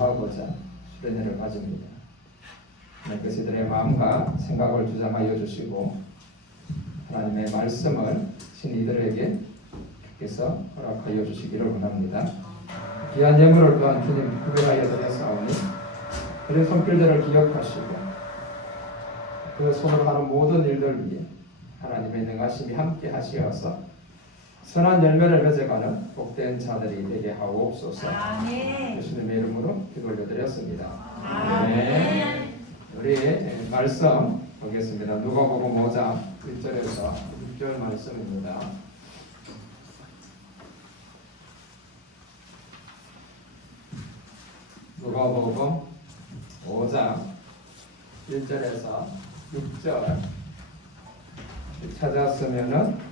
구하고자 수련회를 가집니다. 그것들의 마음과 생각을 주장하여 주시고 하나님의 말씀을 신이들에게 주께서 허락하여 주시기를 원합니다. 귀한 예물을 또한 주님 구별하여 드렸사오니 그의 손길들을 기억하시고 그 손으로 하는 모든 일들 위에 하나님의 능하심이 함께 하시어서 선한 열매를 맺어가는 복된 자들이 되게 하옵소서. 예수님의 이름으로 기도 올려드렸습니다. 아멘. 우리 말씀 보겠습니다. 누가복음 5장 1절에서 6절 말씀입니다. 누가복음 5장 1절에서 6절 찾았으면은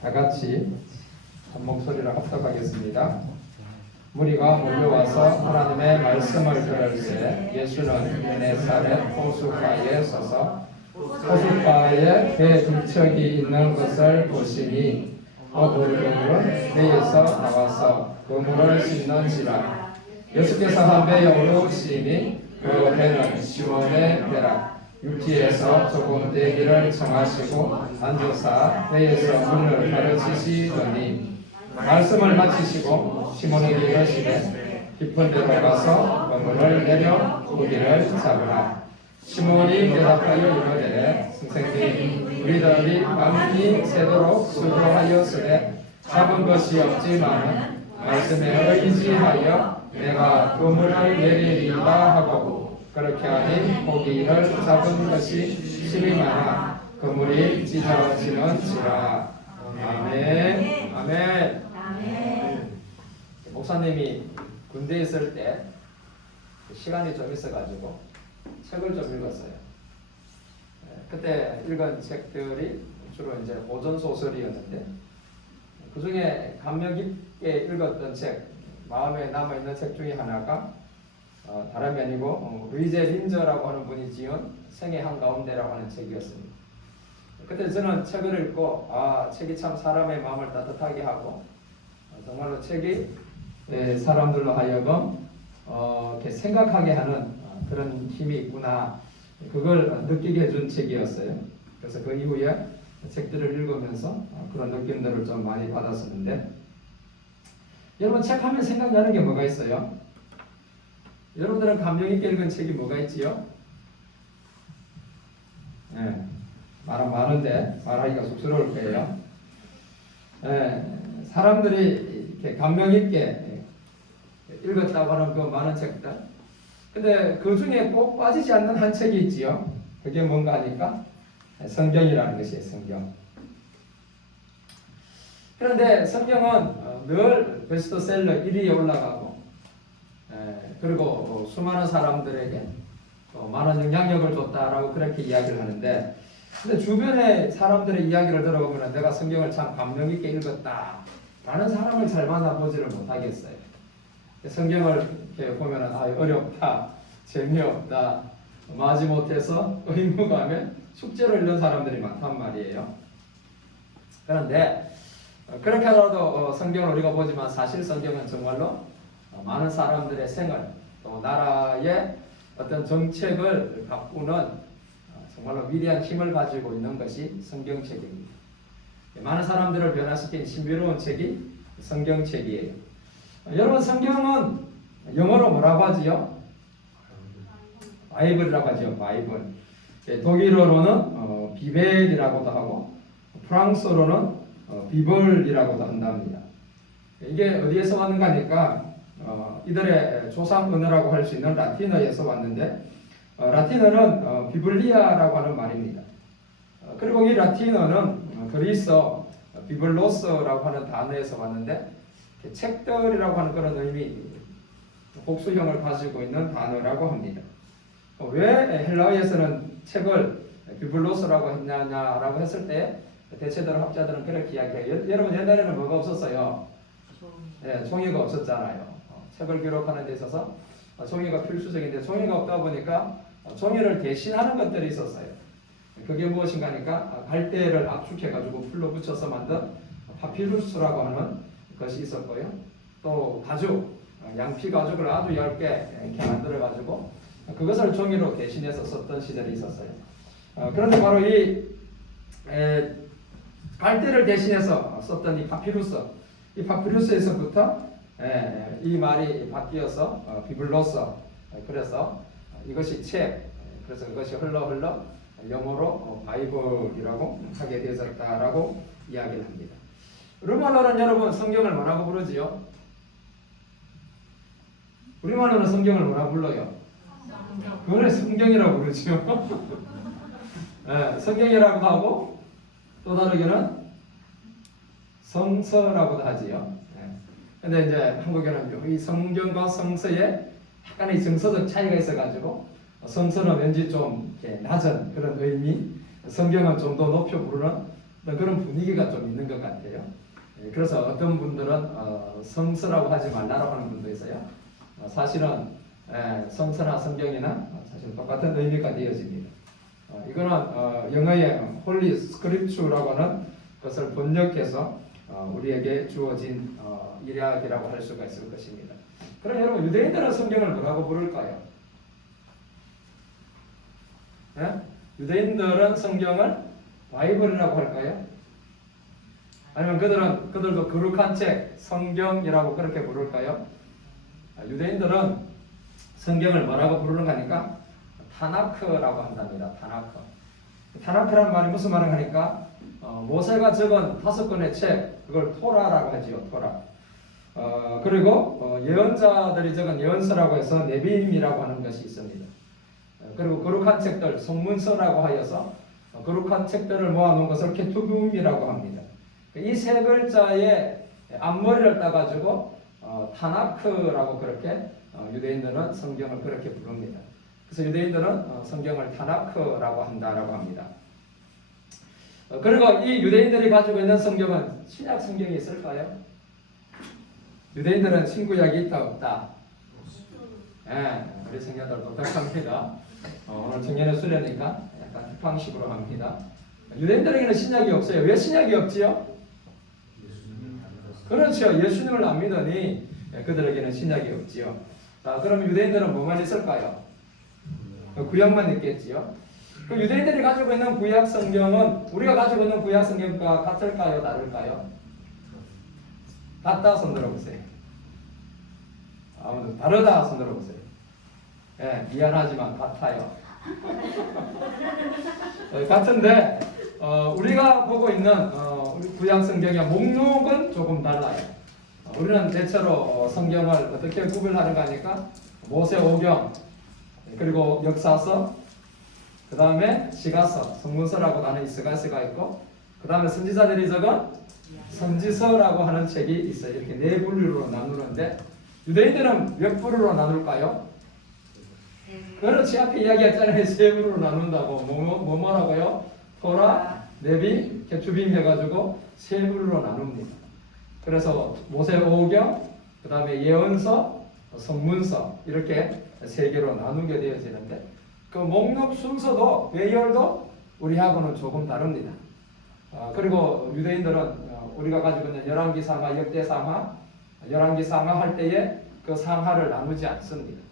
다 같이 한 목소리로 합독하겠습니다. 무리가 몰려와서 하나님의 말씀을 들을 때 예수는 게네사렛 호숫가에 서서 호숫가에 배 두 척이 있는 것을 보시니 어부들은 배에서 나와서 그물을 씻는지라. 예수께서 한 배에 오르시니 그 배는 시몬의 배라. 육지에서 조금 떼기를 청하시고 앉아서 배에서 문을 가르치시더니 말씀을 마치시고 시몬에게 이르시되 깊은 데로 가서 그물을 내려 고기를 잡으라. 시몬이 대답하여 이르되 선생님, 우리들이 밤이 새도록 수고하였으되 잡은 것이 없지만 말씀에 의지하여 내가 그물을 내리리라 하고 그렇게 하니 고기를 잡은 것이 12마나 그물이 찢어지는지라. 아멘. 아멘. 목사님이 군대에 있을 때 시간이 좀 있어가지고 책을 좀 읽었어요. 그때 읽은 책들이 주로 이제 고전 소설이었는데 그 중에 감명 깊게 읽었던 책, 마음에 남아 있는 책 중에 하나가 다름이 아니고 의제 린저라고 하는 분이 지은 생의 한가운데라고 하는 책이었습니다. 그때 저는 책을 읽고 책이 참 사람의 마음을 따뜻하게 하고 정말로 책이 사람들로 하여금 이렇게 생각하게 하는 그런 힘이 있구나, 그걸 느끼게 해준 책이었어요. 그래서 그 이후에 책들을 읽으면서 그런 느낌들을 좀 많이 받았었는데, 여러분 책 하면 생각나는 게 뭐가 있어요? 여러분들은 감명 있게 읽은 책이 뭐가 있지요? 말은 많은데 말하기가 쑥스러울 거예요. 사람들이 이렇게 감명 있게 읽었다고 하는 그 많은 책들, 근데 그 중에 꼭 빠지지 않는 한 책이 있지요. 그게 뭔가 하니까 성경이라는 것이에요. 성경. 그런데 성경은 늘 베스트셀러 1위에 올라가고, 그리고 수많은 사람들에게 많은 영향력을 줬다라고 그렇게 이야기를 하는데, 근데 주변의 사람들의 이야기를 들어보면 내가 성경을 참 감명 있게 읽었다 라는 사람을 잘 만나보지를 못하겠어요. 성경을 이렇게 보면 어렵다, 재미없다, 마지못해서 의무감에 숙제로 읽는 사람들이 많단 말이에요. 그런데 그렇게 하더라도 성경을 읽어보지만 사실 성경은 정말로 많은 사람들의 생활, 또 나라의 어떤 정책을 바꾸는 정말로 위대한 힘을 가지고 있는 것이 성경책입니다. 많은 사람들을 변화시킨 신비로운 책이 성경책이에요. 여러분, 성경은 영어로 뭐라고 하지요? 바이블이라고 하죠. 바이블. 독일어로는 비벨이라고도 하고 프랑스어로는 비벌이라고도 한답니다. 이게 어디에서 왔는가 하니까 이들의 조상 언어라고 할 수 있는 라틴어에서 왔는데, 라틴어는 비블리아라고 하는 말입니다. 그리고 이 라틴어는 그리스어 비블로스라고 하는 단어에서 왔는데, 책들이라고 하는 그런 의미, 복수형을 가지고 있는 단어라고 합니다. 왜 헬라어에서는 책을 비블로스라고 했냐라고 했을 때 대체적으로 학자들은 그렇게 이야기해요. 여러분, 옛날에는 뭐가 없었어요? 종이가 없었잖아요. 책을 기록하는 데 있어서 종이가 필수적인데, 종이가 없다 보니까 종이를 대신하는 것들이 있었어요. 그게 무엇인가 하니까 갈대를 압축해가지고 풀로 붙여서 만든 파피루스라고 하는 것이 있었고요. 또 가죽, 양피 가죽을 아주 얇게 이렇게 만들어 가지고 그것을 종이로 대신해서 썼던 시절이 있었어요. 그런데 바로 이 갈대를 대신해서 썼던 이 파피루스에서부터 이 말이 바뀌어서 비블로서, 그래서 이것이 책, 그래서 그것이 흘러 영어로 바이블이라고 하게 되었다라고 이야기를 합니다. 우리말로는 여러분 성경을 뭐라고 부르지요? 우리말로는 성경을 뭐라고 불러요? 그걸 성경이라고 부르지요. 성경이라고도 하고 또 다르게는 성서라고도 하지요. 근데 이제 한국에는 이 성경과 성서에 약간의 정서적 차이가 있어가지고 성서는 왠지 좀 이렇게 낮은 그런 의미, 성경은 좀 더 높여 부르는 그런 분위기가 좀 있는 것 같아요. 그래서 어떤 분들은 성서라고 하지 말라고 하는 분도 있어요. 사실은 성서나 성경이나 사실 똑같은 의미가 되어집니다. 이거는 영어의 홀리 스크립처라고 하는 것을 번역해서 우리에게 주어진 이야기라고 할 수가 있을 것입니다. 그럼 여러분 유대인들은 성경을 뭐라고 부를까요? 유대인들은 성경을 바이블이라고 할까요? 아니면 그들도 거룩한 책 성경이라고 그렇게 부를까요? 유대인들은 성경을 뭐라고 부르는가 하니까 타나크라고 한답니다. 타나크라는 말이 무슨 말을 하니까 모세가 적은 5권의 책, 그걸 토라라고 하지요. 토라. 그리고 예언자들이 적은 예언서라고 해서 네비임이라고 하는 것이 있습니다. 그리고 거룩한 책들, 성문서라고 하여서 거룩한 책들을 모아놓은 것을 케투붐이라고 합니다. 이 세 글자의 앞머리를 따가지고 타나크라고 그렇게 유대인들은 성경을 그렇게 부릅니다. 그래서 유대인들은 성경을 타나크라고 한다라고 합니다. 그리고 이 유대인들이 가지고 있는 성경은 신약 성경이 있을까요? 유대인들은 신구약이 있다 없다? 우리 청년들 똑똑합니다. 오늘 청년의 수련이니까 약간 특방식으로 합니다. 유대인들에게는 신약이 없어요. 왜 신약이 없지요? 그렇죠. 예수님을 안 믿으니 그들에게는 신약이 없지요. 자, 그럼 유대인들은 뭐만 있을까요? 구약만 있겠지요. 그 유대인들이 가지고 있는 구약 성경은 우리가 가지고 있는 구약 성경과 같을까요? 다를까요? 같다 손 들어보세요. 아무튼 다르다 손 들어보세요. 미안하지만 같아요. 같은데 우리가 보고 있는 우리 구약 성경의 목록은 조금 달라요. 우리는 대체로 성경을 어떻게 구별하는가 하니까 모세오경, 그리고 역사서, 그 다음에 시가서, 성문서라고 하는 시가서가 있고, 그 다음에 선지자들이 적은 선지서라고 하는 책이 있어요. 이렇게 네 분류로 나누는데 유대인들은 몇 부류로 나눌까요? 그렇지, 앞에 이야기했잖아요. 세 부류로 나눈다고. 뭐라고요? 토라, 네비, 케투빔 해가지고 세 부류로 나눕니다. 그래서 모세오경, 그 다음에 예언서, 성문서 이렇게 세 개로 나누게 되어지는데 그 목록 순서도 배열도 우리하고는 조금 다릅니다. 그리고 유대인들은 우리가 가지고 있는 열왕기 상하, 역대 상하, 열왕기 상하 할 때에 그 상하를 나누지 않습니다.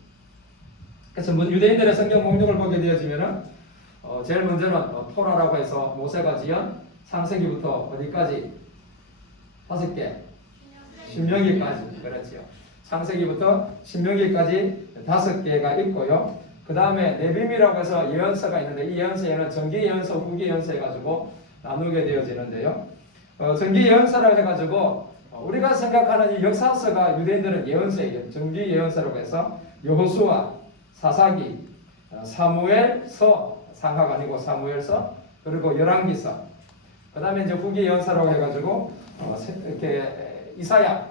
그래서 유대인들의 성경 목록을 보게 되어지면은 제일 먼저는 토라라고 해서 모세가 지은 창세기부터 어디까지? 5개, 신명기까지. 그렇지요. 창세기부터 신명기까지 5개가 있고요. 그 다음에 네빔이라고 해서 예언서가 있는데 이 예언서에는 정기 예언서, 후기 예언서 해가지고 나누게 되어지는데요. 정기 예언서라고 해가지고 우리가 생각하는 이 역사서가 유대인들은 예언서예요. 정기 예언서라고 해서 여호수아, 사사기, 사무엘서, 상하가 아니고 사무엘서, 그리고 열왕기서, 그 다음에 이제 후기 예언서라고 해가지고 이렇게 이사야,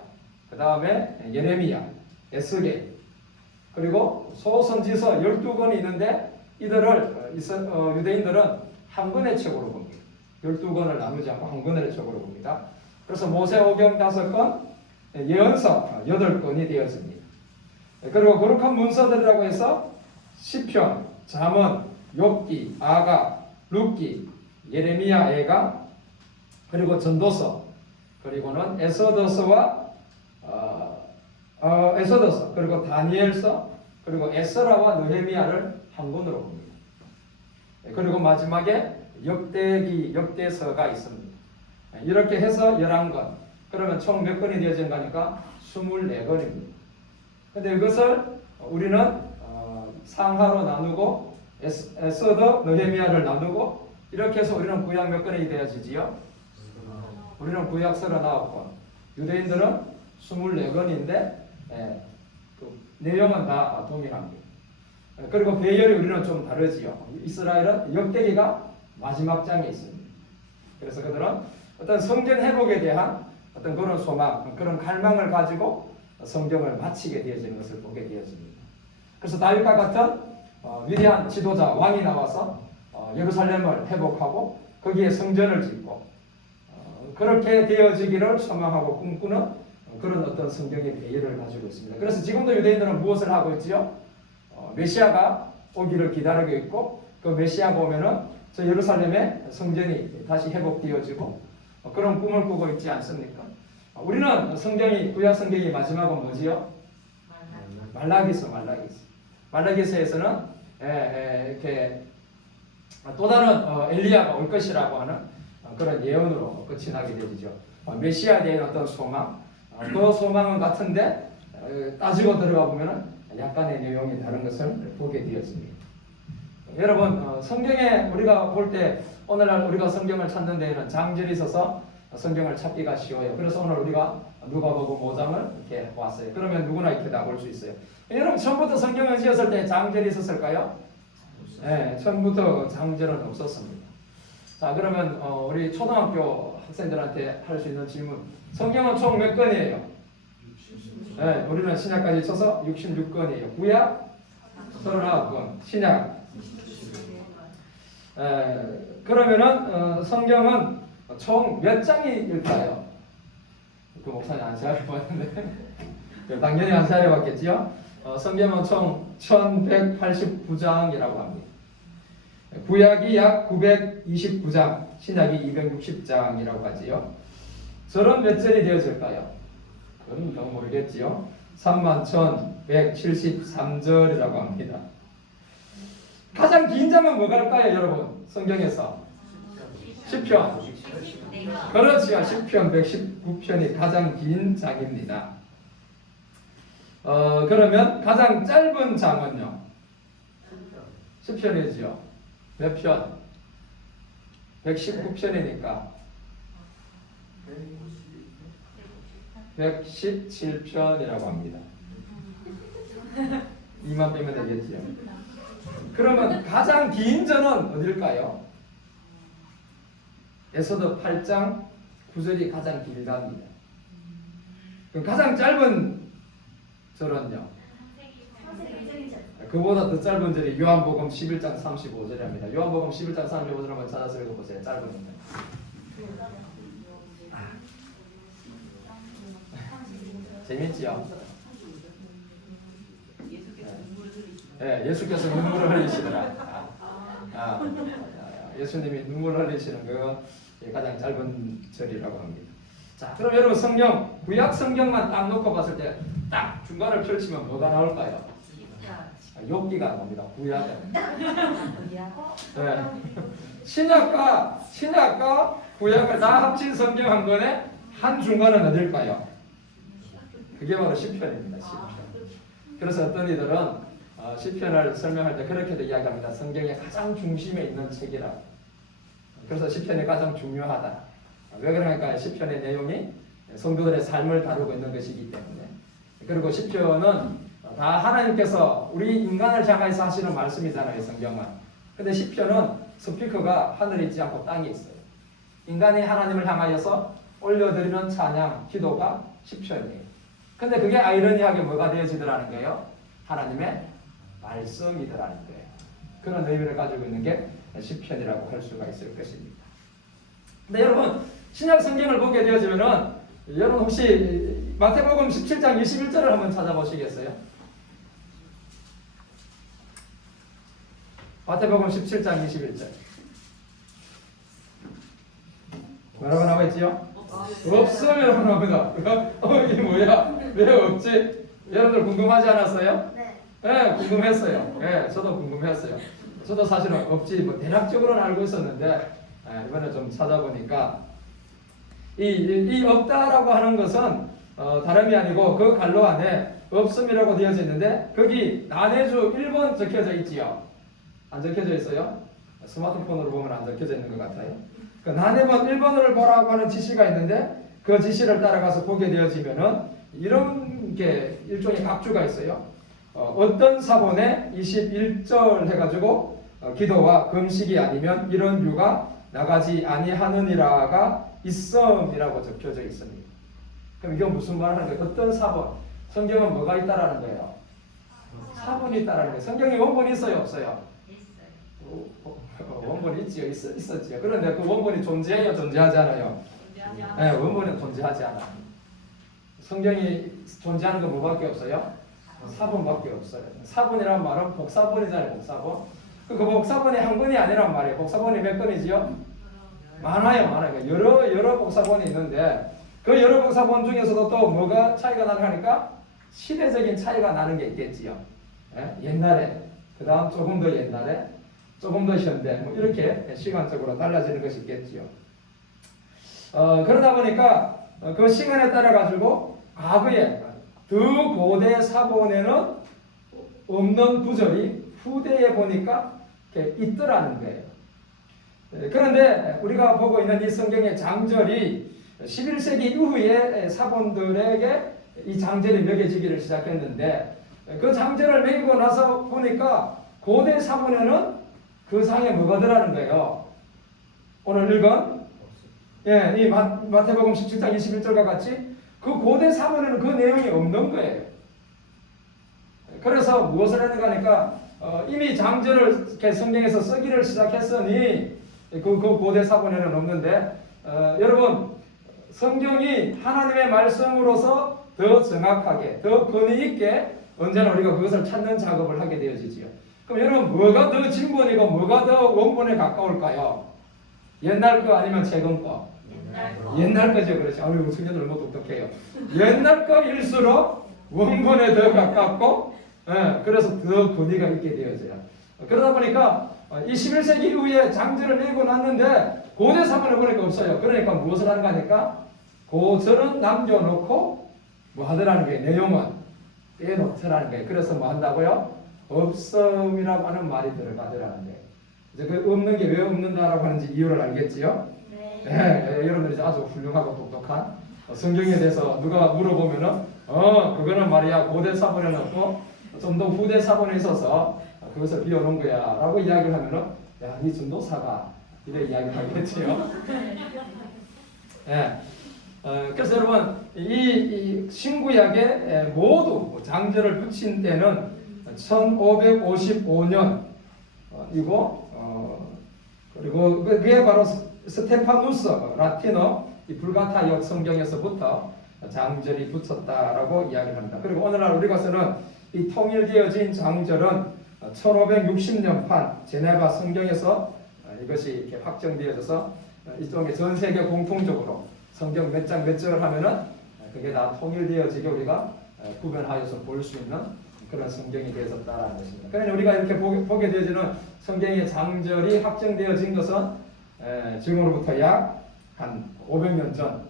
그 다음에 예레미야, 에스겔, 그리고 소선지서 12권이 있는데 이들을 유대인들은 한 권의 책으로 봅니다. 12권을 나누지 않고 한 권의 책으로 봅니다. 그래서 모세오경 5권, 예언서 8권이 되었습니다. 그리고 거룩한 문서들이라고 해서 시편, 잠언, 욥기, 아가, 룻기, 예레미야, 애가, 그리고 전도서, 그리고는 에서더서와 에스더서, 그리고 다니엘서, 그리고 에스라와 느헤미야를 한 권으로 봅니다. 그리고 마지막에 역대기, 역대서가 있습니다. 이렇게 해서 11권. 그러면 총 몇 권이 되어진 거니까 24권입니다. 근데 이것을 우리는 상하로 나누고 에스더, 느헤미야를 나누고 이렇게 해서 우리는 구약 몇 권이 되어지지요? 우리는 구약 39권. 유대인들은 24권인데 그 내용은 다 동일합니다. 그리고 배열이 우리는 좀 다르지요. 이스라엘은 역대기가 마지막 장에 있습니다. 그래서 그들은 어떤 성전 회복에 대한 어떤 그런 소망, 그런 갈망을 가지고 성경을 마치게 되어지는 것을 보게 되어집니다. 그래서 다윗과 같은 위대한 지도자 왕이 나와서 예루살렘을 회복하고 거기에 성전을 짓고 그렇게 되어지기를 소망하고 꿈꾸는 그런 어떤 성경의 배열을 가지고 있습니다. 그래서 지금도 유대인들은 무엇을 하고 있지요? 메시아가 오기를 기다리고 있고 그 메시아가 오면은 저 예루살렘의 성전이 다시 회복되어지고 그런 꿈을 꾸고 있지 않습니까? 우리는 성경이 구약 성경이 마지막은 뭐지요? 말라기서. 말라기서에서는 이렇게 또 다른 엘리야가 올 것이라고 하는 그런 예언으로 끝이 나게 되죠. 메시아에 대한 어떤 소망, 그 소망은 같은데 따지고 들어가 보면은 약간의 내용이 다른 것을 보게 되었습니다. 여러분, 성경에 우리가 볼 때 오늘날 우리가 성경을 찾는 데에는 장절이 있어서 성경을 찾기가 쉬워요. 그래서 오늘 우리가 누가복음 5장을 이렇게 왔어요. 그러면 누구나 이렇게 다 볼 수 있어요. 여러분, 처음부터 성경을 지었을 때 장절이 있었을까요? 네, 처음부터 장절은 없었습니다. 자, 그러면 우리 초등학교 학생들한테 할 수 있는 질문. 성경은 총 몇 권이에요? 네, 우리는 신약까지 쳐서 66권이에요. 구약 39권, 신약. 그러면은 성경은 총 몇 장일까요? 그 목사님 안 시작해봤는데 당연히 안 시작해봤겠지요? 성경은 총 1189장이라고 합니다. 구약이 약 929장, 신약이 260장이라고 하지요. 저는 몇 절이 되어질까요? 그건 너무 모르겠지요. 31,173절이라고 합니다. 가장 긴 장은 뭐갈까요, 여러분? 성경에서 시편. 그렇지요. 시편 119편이 가장 긴 장입니다. 그러면 가장 짧은 장은요? 시편이지요. 몇 편? 119편이니까 117편이라고 합니다. 2만 빼면 되겠지요. 그러면 가장 긴 절은 어딜까요? 에스더 8장 9절이 가장 길답니다. 그럼 가장 짧은 절은요? 그보다 더 짧은 절이 요한복음 11장 35절입니다. 요한복음 11장 35절 한번 찾아서 읽어보세요. 짧은 절. 재밌지요? 네, 예수께서 눈물을 흘리시더라. 예수님이 눈물을 흘리시는 거 가장 짧은 절이라고 합니다. 자, 그럼 여러분 성경, 구약 성경만 딱 놓고 봤을 때 딱 중간을 펼치면 뭐가 나올까요? 욥기가 나옵니다. 구약은. 네. 신약과 구약을 다 합친 성경 한 권에 한 중간은 어딜까요? 그게 바로 시편입니다. 시편. 그래서 어떤 이들은 시편을 설명할 때 그렇게도 이야기합니다. 성경의 가장 중심에 있는 책이라. 그래서 시편이 가장 중요하다. 왜 그러니까 시편의 내용이 성도들의 삶을 다루고 있는 것이기 때문에. 그리고 시편은 다 하나님께서 우리 인간을 향해서 하시는 말씀이잖아요. 성경은. 근데 시편은 스피커가 하늘에 있지 않고 땅에 있어요. 인간이 하나님을 향하여서 올려드리는 찬양, 기도가 시편이에요. 근데 그게 아이러니하게 뭐가 되어지더라는 거예요? 하나님의 말씀이더라는 거예요. 그런 의미를 가지고 있는 게 시편이라고 할 수가 있을 것입니다. 근데 여러분, 신약 성경을 보게 되어지면은 여러분 혹시 마태복음 17장 21절을 한번 찾아보시겠어요? 마태복음 17장 21절. 뭐라고 나와 있지요? 없으면 나옵니다. 이게 뭐야? 왜 없지? 여러분들 궁금하지 않았어요? 네. 네, 궁금했어요. 네, 저도 궁금했어요. 저도 사실은 없지, 뭐 대략적으로는 알고 있었는데 이번에 좀 찾아보니까 이 없다라고 하는 것은 다름이 아니고 그 갈로 안에 없음이라고 되어져 있는데 거기 난해주 1번 적혀져 있지요. 안 적혀져 있어요? 스마트폰으로 보면 안 적혀져 있는 것 같아요. 그 난해번 1번을 보라고 하는 지시가 있는데 그 지시를 따라가서 보게 되어지면은 이런 게 일종의 각주가 있어요. 어떤 사본에 21절 해가지고 기도와 금식이 아니면 이런 유가 나가지 아니하느니라가 있음이라고 적혀져 있습니다. 그럼 이건 무슨 말을 하는 거예요? 어떤 사본? 성경은 뭐가 있다라는 거예요? 사본이 있다라는 거예요. 성경에 원본이 있어요, 없어요? 원본이 있지요, 있었지요. 그런데 그 원본이 존재해요, 존재하지 않아요? 네, 원본은 존재하지 않아요. 성경이 존재하는 건 뭐밖에 없어요? 사본밖에 없어요. 사본이란 말은 복사본이잖아요, 복사본. 그 복사본이 한 권이 아니란 말이에요. 복사본이 몇 권이지요? 많아요. 여러 복사본이 있는데 그 여러 복사본 중에서도 또 뭐가 차이가 나는가 하니까 시대적인 차이가 나는 게 있겠지요. 예? 옛날에, 그 다음 조금 더 옛날에, 조금 더 현대, 뭐 이렇게 시간적으로 달라지는 것이 있겠지요. 그러다 보니까 그 시간에 따라 가지고 과거에 더 고대 사본에는 없는 구절이 후대에 보니까 이렇게 있더라는 거예요. 그런데 우리가 보고 있는 이 성경의 장절이 11세기 이후에 사본들에게 이 장절이 매겨지기를 시작했는데 그 장절을 매기고 나서 보니까 고대 사본에는 그 상에 뭐가 들어가는 거예요? 오늘 읽은 이 마태복음 17장 21절과 같이 그 고대 사본에는 그 내용이 없는 거예요. 그래서 무엇을 했는가 하니까 이미 장절을 이렇게 성경에서 쓰기를 시작했으니 그 고대 사본에는 없는데 여러분 성경이 하나님의 말씀으로서 더 정확하게 더 권위 있게 언제나 우리가 그것을 찾는 작업을 하게 되어지지요. 그럼 여러분 뭐가 더 진본이고 뭐가 더 원본에 가까울까요? 옛날 거 아니면 최근 거? 옛날 거죠. 그렇죠. 아유 청년들 너무 똑똑해요. 옛날 거일수록 원본에 더 가깝고 그래서 더 권위가 있게 되어져요. 그러다 보니까 21세기 이후에 장절을 내고 났는데 고대 사본을 보니까 없어요. 그러니까 무엇을 하는가 하니까 고절은 남겨놓고 뭐 하더라는 거예요. 내용은 빼놓더라는 거예요. 그래서 뭐 한다고요? 없음이라고 하는 말이 들어가더라는 거예요. 이제 그 없는 게 왜 없는다라고 하는지 이유를 알겠지요? 네, 여러분들이 아주 훌륭하고 똑똑한 성경에 대해서 누가 물어보면은 그거는 말이야 고대 사본에 없고 좀 더 후대 사본에 있어서 그것을 비워놓은 거야 라고 이야기를 하면은 야, 이 전도사가 이래 이야기를 하겠지요. 네. 그래서 여러분 이 신구약에 모두 장절을 붙인 때는 1555년 이고 그리고 그게 바로 스테파누스 라틴어 이 불가타역 성경에서부터 장절이 붙었다라고 이야기를 합니다. 그리고 오늘날 우리가 쓰는 이 통일되어진 장절은 1560년판 제네바 성경에서 이것이 이렇게 확정되어져서 이쪽에 전 세계 공통적으로 성경 몇 장 몇 절을 하면은 그게 다 통일되어지게 우리가 구별하여서 볼 수 있는 그런 성경이 되어졌다라는 것입니다. 그러니 우리가 이렇게 보게 되어지는 성경의 장절이 확정되어진 것은 지금으로부터 약 한 500년 전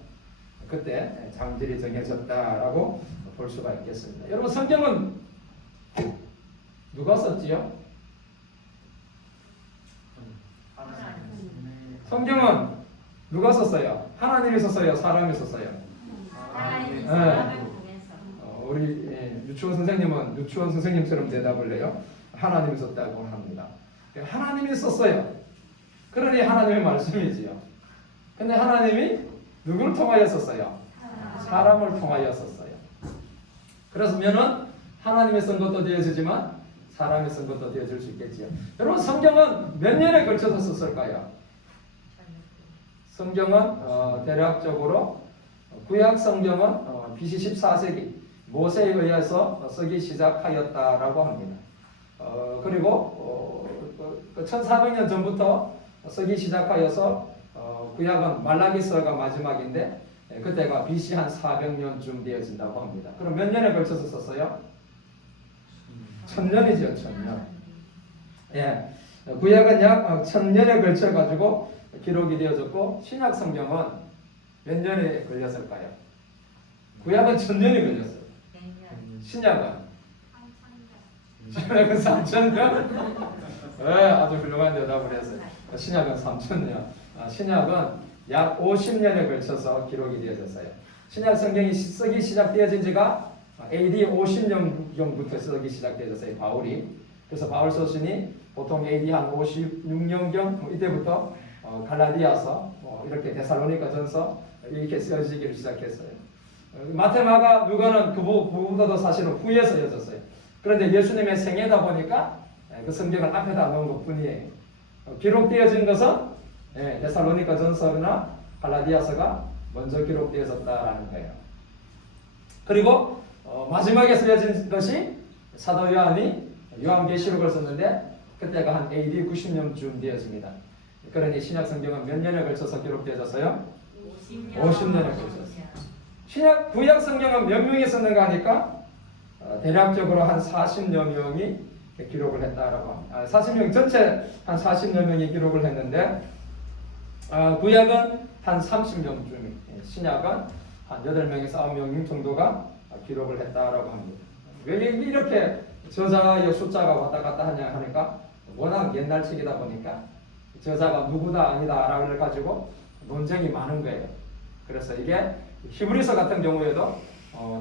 그때 장절이 정해졌다라고 볼 수가 있겠습니다. 여러분 성경은 누가 썼지요? 성경은 누가 썼어요? 하나님이 썼어요? 사람이 썼어요? 우리 유치원 선생님은 유치원 선생님처럼 대답을 해요. 하나님이 썼다고 합니다. 하나님이 썼어요. 그러니 하나님의 말씀이지요. 근데 하나님이 누구를 통하여 썼어요? 사람을 통하여 썼어요. 그래서면은 하나님이 쓴 것도 되어지지만 사람이 쓴 것도 되어질 수 있겠지요. 여러분 성경은 몇 년에 걸쳐서 썼을까요? 성경은 대략적으로 구약 성경은 BC 14세기 모세에 의해서 쓰기 시작하였다라고 합니다. 그리고 1400년 전부터 쓰기 시작하여서 구약은 말라기서가 마지막인데 그때가 BC 한 400년쯤 되어진다고 합니다. 그럼 몇 년에 걸쳐서 썼어요? 1000년이죠, 1000년. 예, 구약은 약 1000년에 걸쳐 가지고 기록이 되어졌고 신약 성경은 몇 년에 걸렸을까요? 구약은 1000년이 걸렸어요. 신약은 3000년. 네, 아주 훌륭한 대답을 했어요. 신약은 3000년. 신약은 약 50년에 걸쳐서 기록이 되어졌어요. 신약 성경이 쓰기 시작되어진 지가 AD 50년경부터 쓰기 시작되어졌어요. 바울이. 그래서 바울 서신이 보통 AD 한 56년경 이때부터 갈라디아서 이렇게 데살로니가전서 이렇게 쓰여지기 시작했어요. 마테마가 누가는 그보다도 사실은 후에 쓰여졌어요. 그런데 예수님의 생애다 보니까 그 성경을 앞에다 넣은 것뿐이에요. 기록되어진 것은 데살로니가전서나 갈라디아서가 먼저 기록되어졌다라는 거예요. 그리고 마지막에 쓰여진 것이 사도 요한이 요한계시록을 썼는데 그때가 한 AD 90년쯤 되었습니다. 그러니 신약 성경은 몇 년에 걸쳐서 기록되어졌어요? 50년에 걸쳐서. 구약 성경은 몇 명이 썼는가 하니까 대략적으로 한 40여 명이 기록을 했다라고 합니다. 40명 전체 한 40여 명이 기록을 했는데 구약은 한 30명쯤, 신약은 한 8명에서 9명 정도가 기록을 했다라고 합니다. 왜 이렇게 저자의 숫자가 왔다 갔다 하냐 하니까 워낙 옛날 책이다 보니까 저자가 누구다 아니다라고 가지고 논쟁이 많은 거예요. 그래서 이게 히브리서 같은 경우에도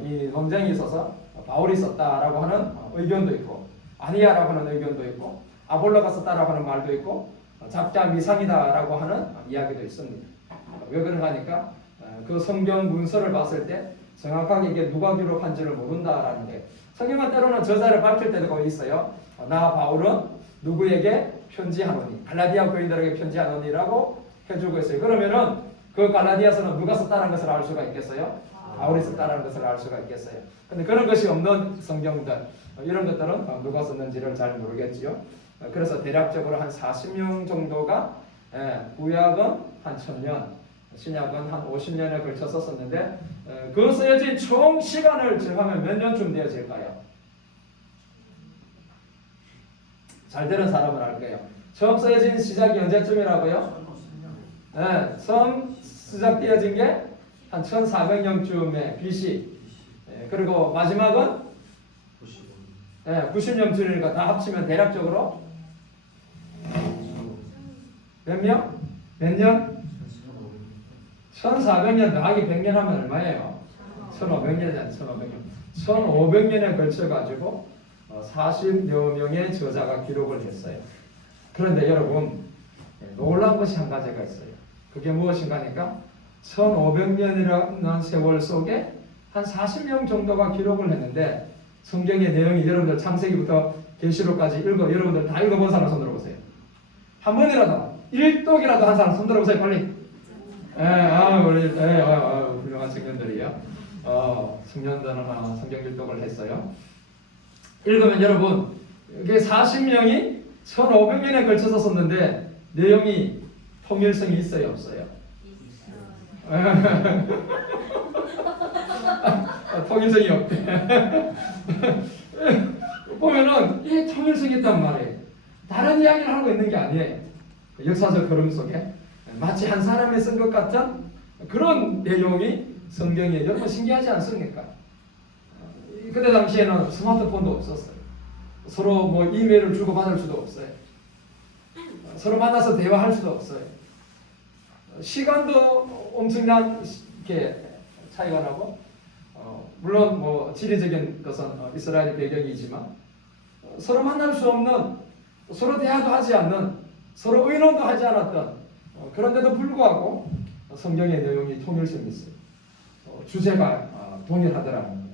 이 논쟁이 있어서 바울이 썼다라고 하는 의견도 있고 아니야라고 하는 의견도 있고 아볼로가 썼다라고 하는 말도 있고 작자 미상이다라고 하는 이야기도 있습니다. 왜 그런가 하니까 그 성경 문서를 봤을 때 정확하게 이게 누가 기록한지를 모른다라는 게 성경은 때로는 저자를 밝힐 때도 있어요. 나 바울은 누구에게 편지하노니 갈라디아 교인들에게 편지하노니라고 해주고 있어요. 그러면은 그 갈라디아서는 누가 썼다는 것을 알 수가 있겠어요? 바울이 썼다는 것을 알 수가 있겠어요. 근데 그런 것이 없는 성경들 이런 것들은 누가 썼는지를 잘 모르겠지요. 그래서 대략적으로 한 40명 정도가 구약은 한 1000년, 신약은 한 50년에 걸쳐서 썼는데 그 쓰여진 총 시간을 정하면 몇 년쯤 되어질까요? 잘 되는 사람은 알 거예요. 처음 쓰여진 시작이 언제쯤이라고요? 처음 시작되어진 게 한 1400년쯤에 BC. 그리고 마지막은 90년쯤이니까 다 합치면 대략적으로 몇 명? 몇 년? 1400년 더하기 100년 하면 얼마예요? 1500년이잖아요. 1500년. 1500년에 걸쳐가지고 40여 명의 저자가 기록을 했어요. 그런데 여러분 놀라운 것이 한 가지가 있어요. 그게 무엇인가 하니까 1500년이라는 세월 속에 한 40명 정도가 기록을 했는데 성경의 내용이 여러분들 창세기부터 계시록까지 여러분들 다 읽어본 사람 손 들어보세요. 한 번이라도 1독이라도 한 사람 손 들어보세요. 빨리. 우리 훌륭한 청년들이요. 청년들은 성경 1독을 했어요. 읽으면 여러분 이게 40명이 1500년에 걸쳐서 썼는데 내용이 통일성이 있어요, 없어요? 통일성이 없대. 보면은 이 통일성이 있단 말이에요. 다른 이야기를 하고 있는 게 아니에요. 역사적 흐름 속에 마치 한 사람이 쓴 것 같은 그런 내용이 성경에 여러분 신기하지 않습니까? 그때 당시에는 스마트폰도 없었어요. 서로 뭐 이메일을 주고받을 수도 없어요. 서로 만나서 대화할 수도 없어요. 시간도 엄청난 이렇게 차이가 나고 물론 뭐 지리적인 것은 이스라엘 배경이지만 서로 만날 수 없는 서로 대화도 하지 않는 서로 의논도 하지 않았던 그런데도 불구하고 성경의 내용이 통일성이 있어요. 주제가 동일하더라는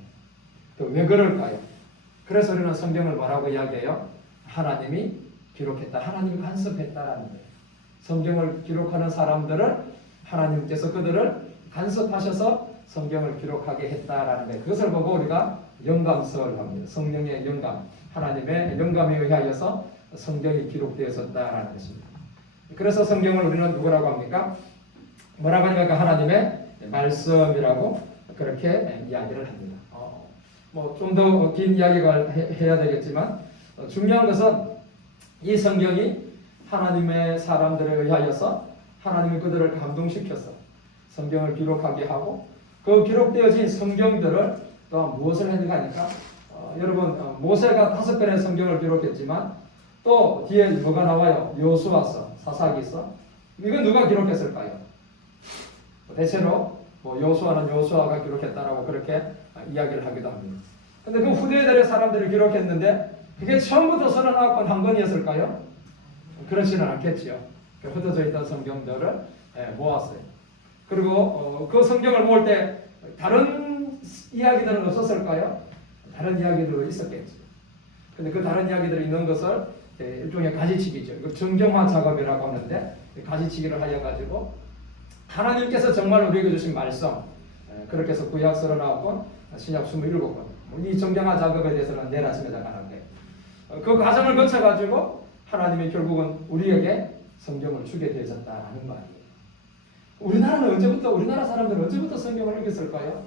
거예요. 왜 그럴까요? 그래서 우리는 성경을 뭐라고 이야기해요? 하나님이 기록했다. 하나님이 간섭했다라는 거예요. 성경을 기록하는 사람들을 하나님께서 그들을 간섭하셔서 성경을 기록하게 했다라는 거예요. 그것을 보고 우리가 영감설 합니다. 성령의 영감, 하나님의 영감에 의하여서 성경이 기록되어졌다라는 것입니다. 그래서 성경을 우리는 누구라고 합니까? 뭐라고 하니까 하나님의 말씀이라고 그렇게 이야기를 합니다. 뭐 좀 더 긴 이야기가 해야 되겠지만 중요한 것은 이 성경이 하나님의 사람들에 의하여서 하나님이 그들을 감동시켜서 성경을 기록하게 하고 그 기록되어진 성경들을 또 무엇을 했는가 하니까 여러분 모세가 5권의 성경을 기록했지만 또 뒤에 뭐가 나와요? 요수아서, 사사기서. 이건 누가 기록했을까요? 대체로 뭐 요수아는 요수아가 기록했다라고 그렇게 이야기를 하기도 합니다. 근데 그 후대들의 사람들이 기록했는데 그게 처음부터 39권 한 권이었을까요? 그렇지는 않겠지요. 흩어져 있던 성경들을 모았어요. 그리고 그 성경을 모을 때 다른 이야기들은 없었을까요? 다른 이야기들도 있었겠죠. 근데 그 다른 이야기들이 있는 것을 일종의 가지치기죠. 그 정경화 작업이라고 하는데 가지치기를 하여 가지고 하나님께서 정말 우리에게 주신 말씀 그렇게 해서 구약 39권, 신약 27권. 이 정경화 작업에 대해서는 내일 아침에 잠깐할게요. 그 과정을 거쳐 가지고 하나님이 결국은 우리에게 성경을 주게 되셨다는 거 아니에요. 우리나라 사람들은 언제부터 성경을 읽었을까요?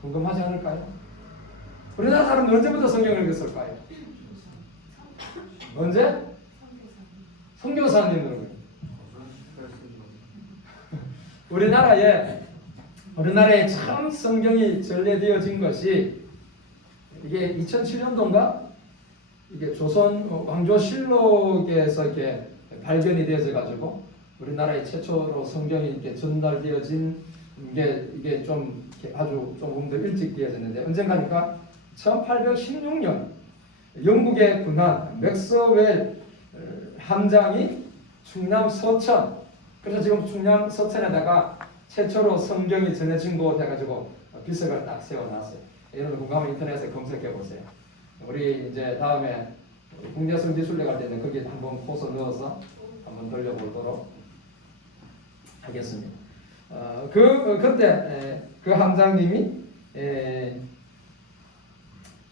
궁금하지 않을까요? 우리나라 사람들은 언제부터 성경을 읽었을까요? 언제? 선교사님들은. 우리나라에 참 성경이 전래되어진 것이 이게 2007년도인가? 이게 조선 왕조실록에서 이렇게 발견이 되어져 가지고 우리나라에 최초로 성경이 이렇게 전달되어진 이게 좀 아주 조금 더 일찍 되어졌는데 언젠가니까 1816년 영국의 군한 맥스웰 함장이 충남 서천, 그래서 지금 충남 서천에다가 최초로 성경이 전해진 곳 해가지고 비석을 딱 세워놨어요. 여러분 궁금하면 인터넷에 검색해 보세요. 우리 이제 다음에 국내 성지순례 갈 때는 거기에 한번 포서 넣어서 한번 돌려보도록 하겠습니다. 그때 그 함장님이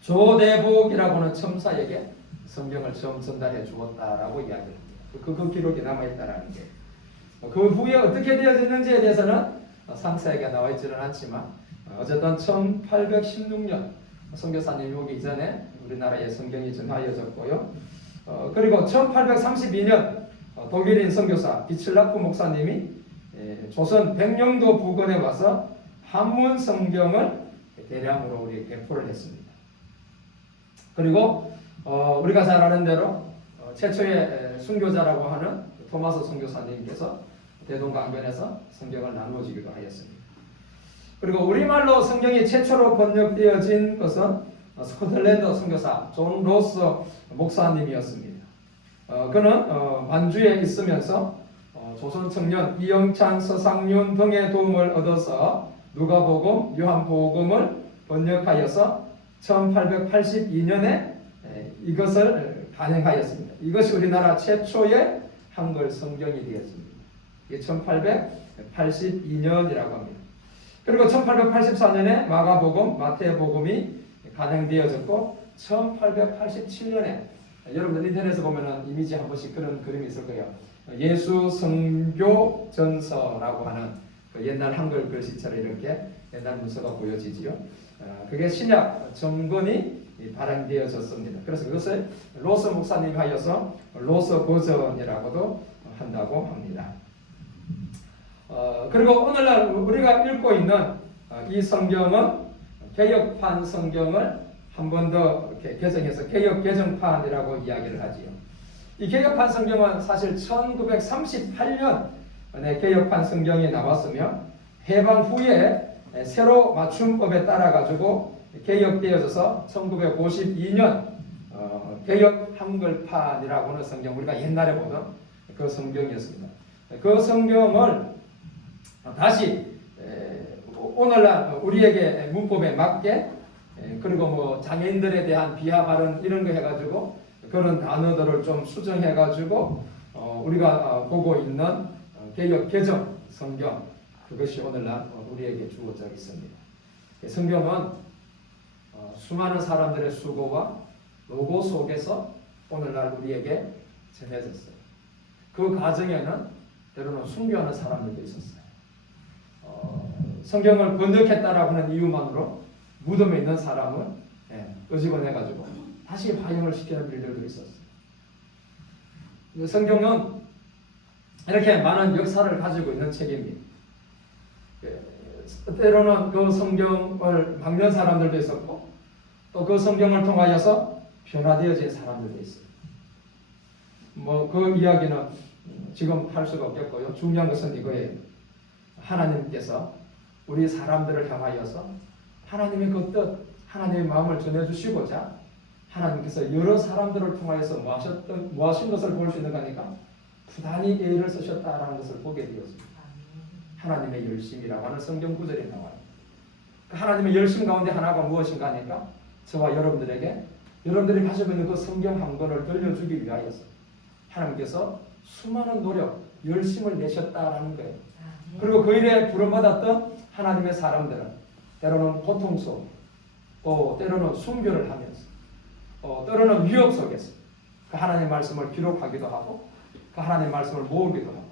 조대복이라고 하는 첨사에게 성경을 처음 전달해 주었다라고 이야기합니다. 그 기록이 남아있다라는 게. 그 후에 어떻게 되어졌는지에 대해서는 상세하게 나와 있지는 않지만 어쨌든 1816년 선교사님이 오기 이전에 우리나라에 성경이 전하여졌고요. 그리고 1832년 독일인 선교사 비칠라프 목사님이 조선 백령도 부근에 와서 한문 성경을 대량으로 우리 배포를 했습니다. 그리고 우리가 잘 아는 대로 최초의 순교자라고 하는 토마스 선교사님께서 대동강변에서 성경을 나누어 주기도 하였습니다. 그리고 우리말로 성경이 최초로 번역되어진 것은 스코틀랜드 선교사 존 로스 목사님이었습니다. 그는 만주에 있으면서 조선 청년 이영찬, 서상윤 등의 도움을 얻어서 누가복음, 요한복음을 번역하여서 1882년에 이것을 반영하였습니다. 이것이 우리나라 최초의 한글 성경이 되었습니다. 이게 1882년이라고 합니다. 그리고 1884년에 마가복음, 마태복음이 간행되어졌고 1887년에 여러분들 인터넷에 보면은 이미지 한 번씩 그런 그림이 있을 거예요. 예수 성교 전서라고 하는 그 옛날 한글 글씨처럼 이렇게 옛날 문서가 보여지지요. 그게 신약 정권이 발행되어졌습니다. 그래서 그것을 로스 목사님이 하여서 로스 버전이라고도 한다고 합니다. 그리고 오늘날 우리가 읽고 있는 이 성경은 개역판 성경을 한 번 더 개정해서 개역 개정판이라고 이야기를 하지요. 이 개역판 성경은 사실 1938년에 개역판 성경이 나왔으며 해방 후에 새로 맞춤법에 따라 가지고 개역되어져서 1952년 개역 한글판이라고 하는 성경, 우리가 옛날에 보던 그 성경이었습니다. 그 성경을 다시 오늘날 우리에게 문법에 맞게 그리고 뭐 장애인들에 대한 비하 발언 이런 거 해가지고 그런 단어들을 좀 수정해가지고 우리가 보고 있는 개역 개정 성경, 그것이 오늘날 우리에게 주어져 있습니다. 성경은 수많은 사람들의 수고와 노고 속에서 오늘날 우리에게 전해졌어요. 그 과정에는 때로는 순교하는 사람들도 있었어요. 성경을 번역했다라고 하는 이유만으로 무덤에 있는 사람을 끄집어내가지고 다시 화형을 시키는 일들도 있었어요. 성경은 이렇게 많은 역사를 가지고 있는 책입니다. 때로는 그 성경을 막는 사람들도 있었고 또 그 성경을 통하여서 변화되어진 사람들도 있어요. 뭐 그 이야기는 지금 할 수가 없겠고요. 중요한 것은 이거예요. 하나님께서 우리 사람들을 향하여서 하나님의 그 뜻, 하나님의 마음을 전해주시고자 하나님께서 여러 사람들을 통하여서 뭐 하신 것을 볼 수 있는 거니까 부단히 애를 쓰셨다라는 것을 보게 되었습니다. 하나님의 열심이라고 하는 성경 구절이 나와요. 하나님의 열심 가운데 하나가 무엇인가 하니까 저와 여러분들에게 여러분들이 가지고 있는 그 성경 한 권을 들려주기 위하여서 하나님께서 수많은 노력, 열심을 내셨다라는 거예요. 그리고 그 일에 부름받았던 하나님의 사람들은 때로는 고통 속, 또 때로는 순교를 하면서, 때로는 위협 속에서 그 하나님의 말씀을 기록하기도 하고, 그 하나님의 말씀을 모으기도 하고,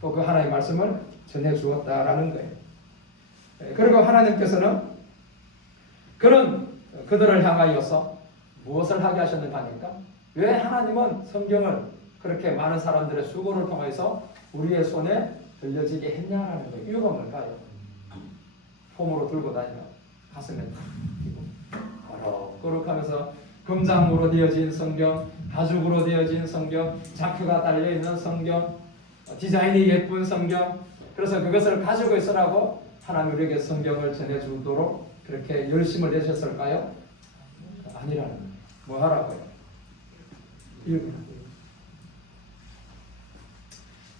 또 그 하나님의 말씀을 전해 주었다라는 거예요. 그리고 하나님께서는 그런 그들을 향하여서 무엇을 하게 하셨는가 하니까 왜 하나님은 성경을 그렇게 많은 사람들의 수고를 통해서 우리의 손에 들려지게 했냐라는 거예요. 이유가 뭘까요? 폼으로 들고 다니며 가슴에 탁 끼고 거룩하면서 금장으로 되어진 성경, 가죽으로 되어진 성경, 자크가 달려있는 성경, 디자인이 예쁜 성경, 그래서 그것을 가지고 있으라고 하나님 우리에게 성경을 전해주도록 그렇게 열심을 내셨을까요? 아니라는 거예요. 뭐 하라고요? 읽으라고요.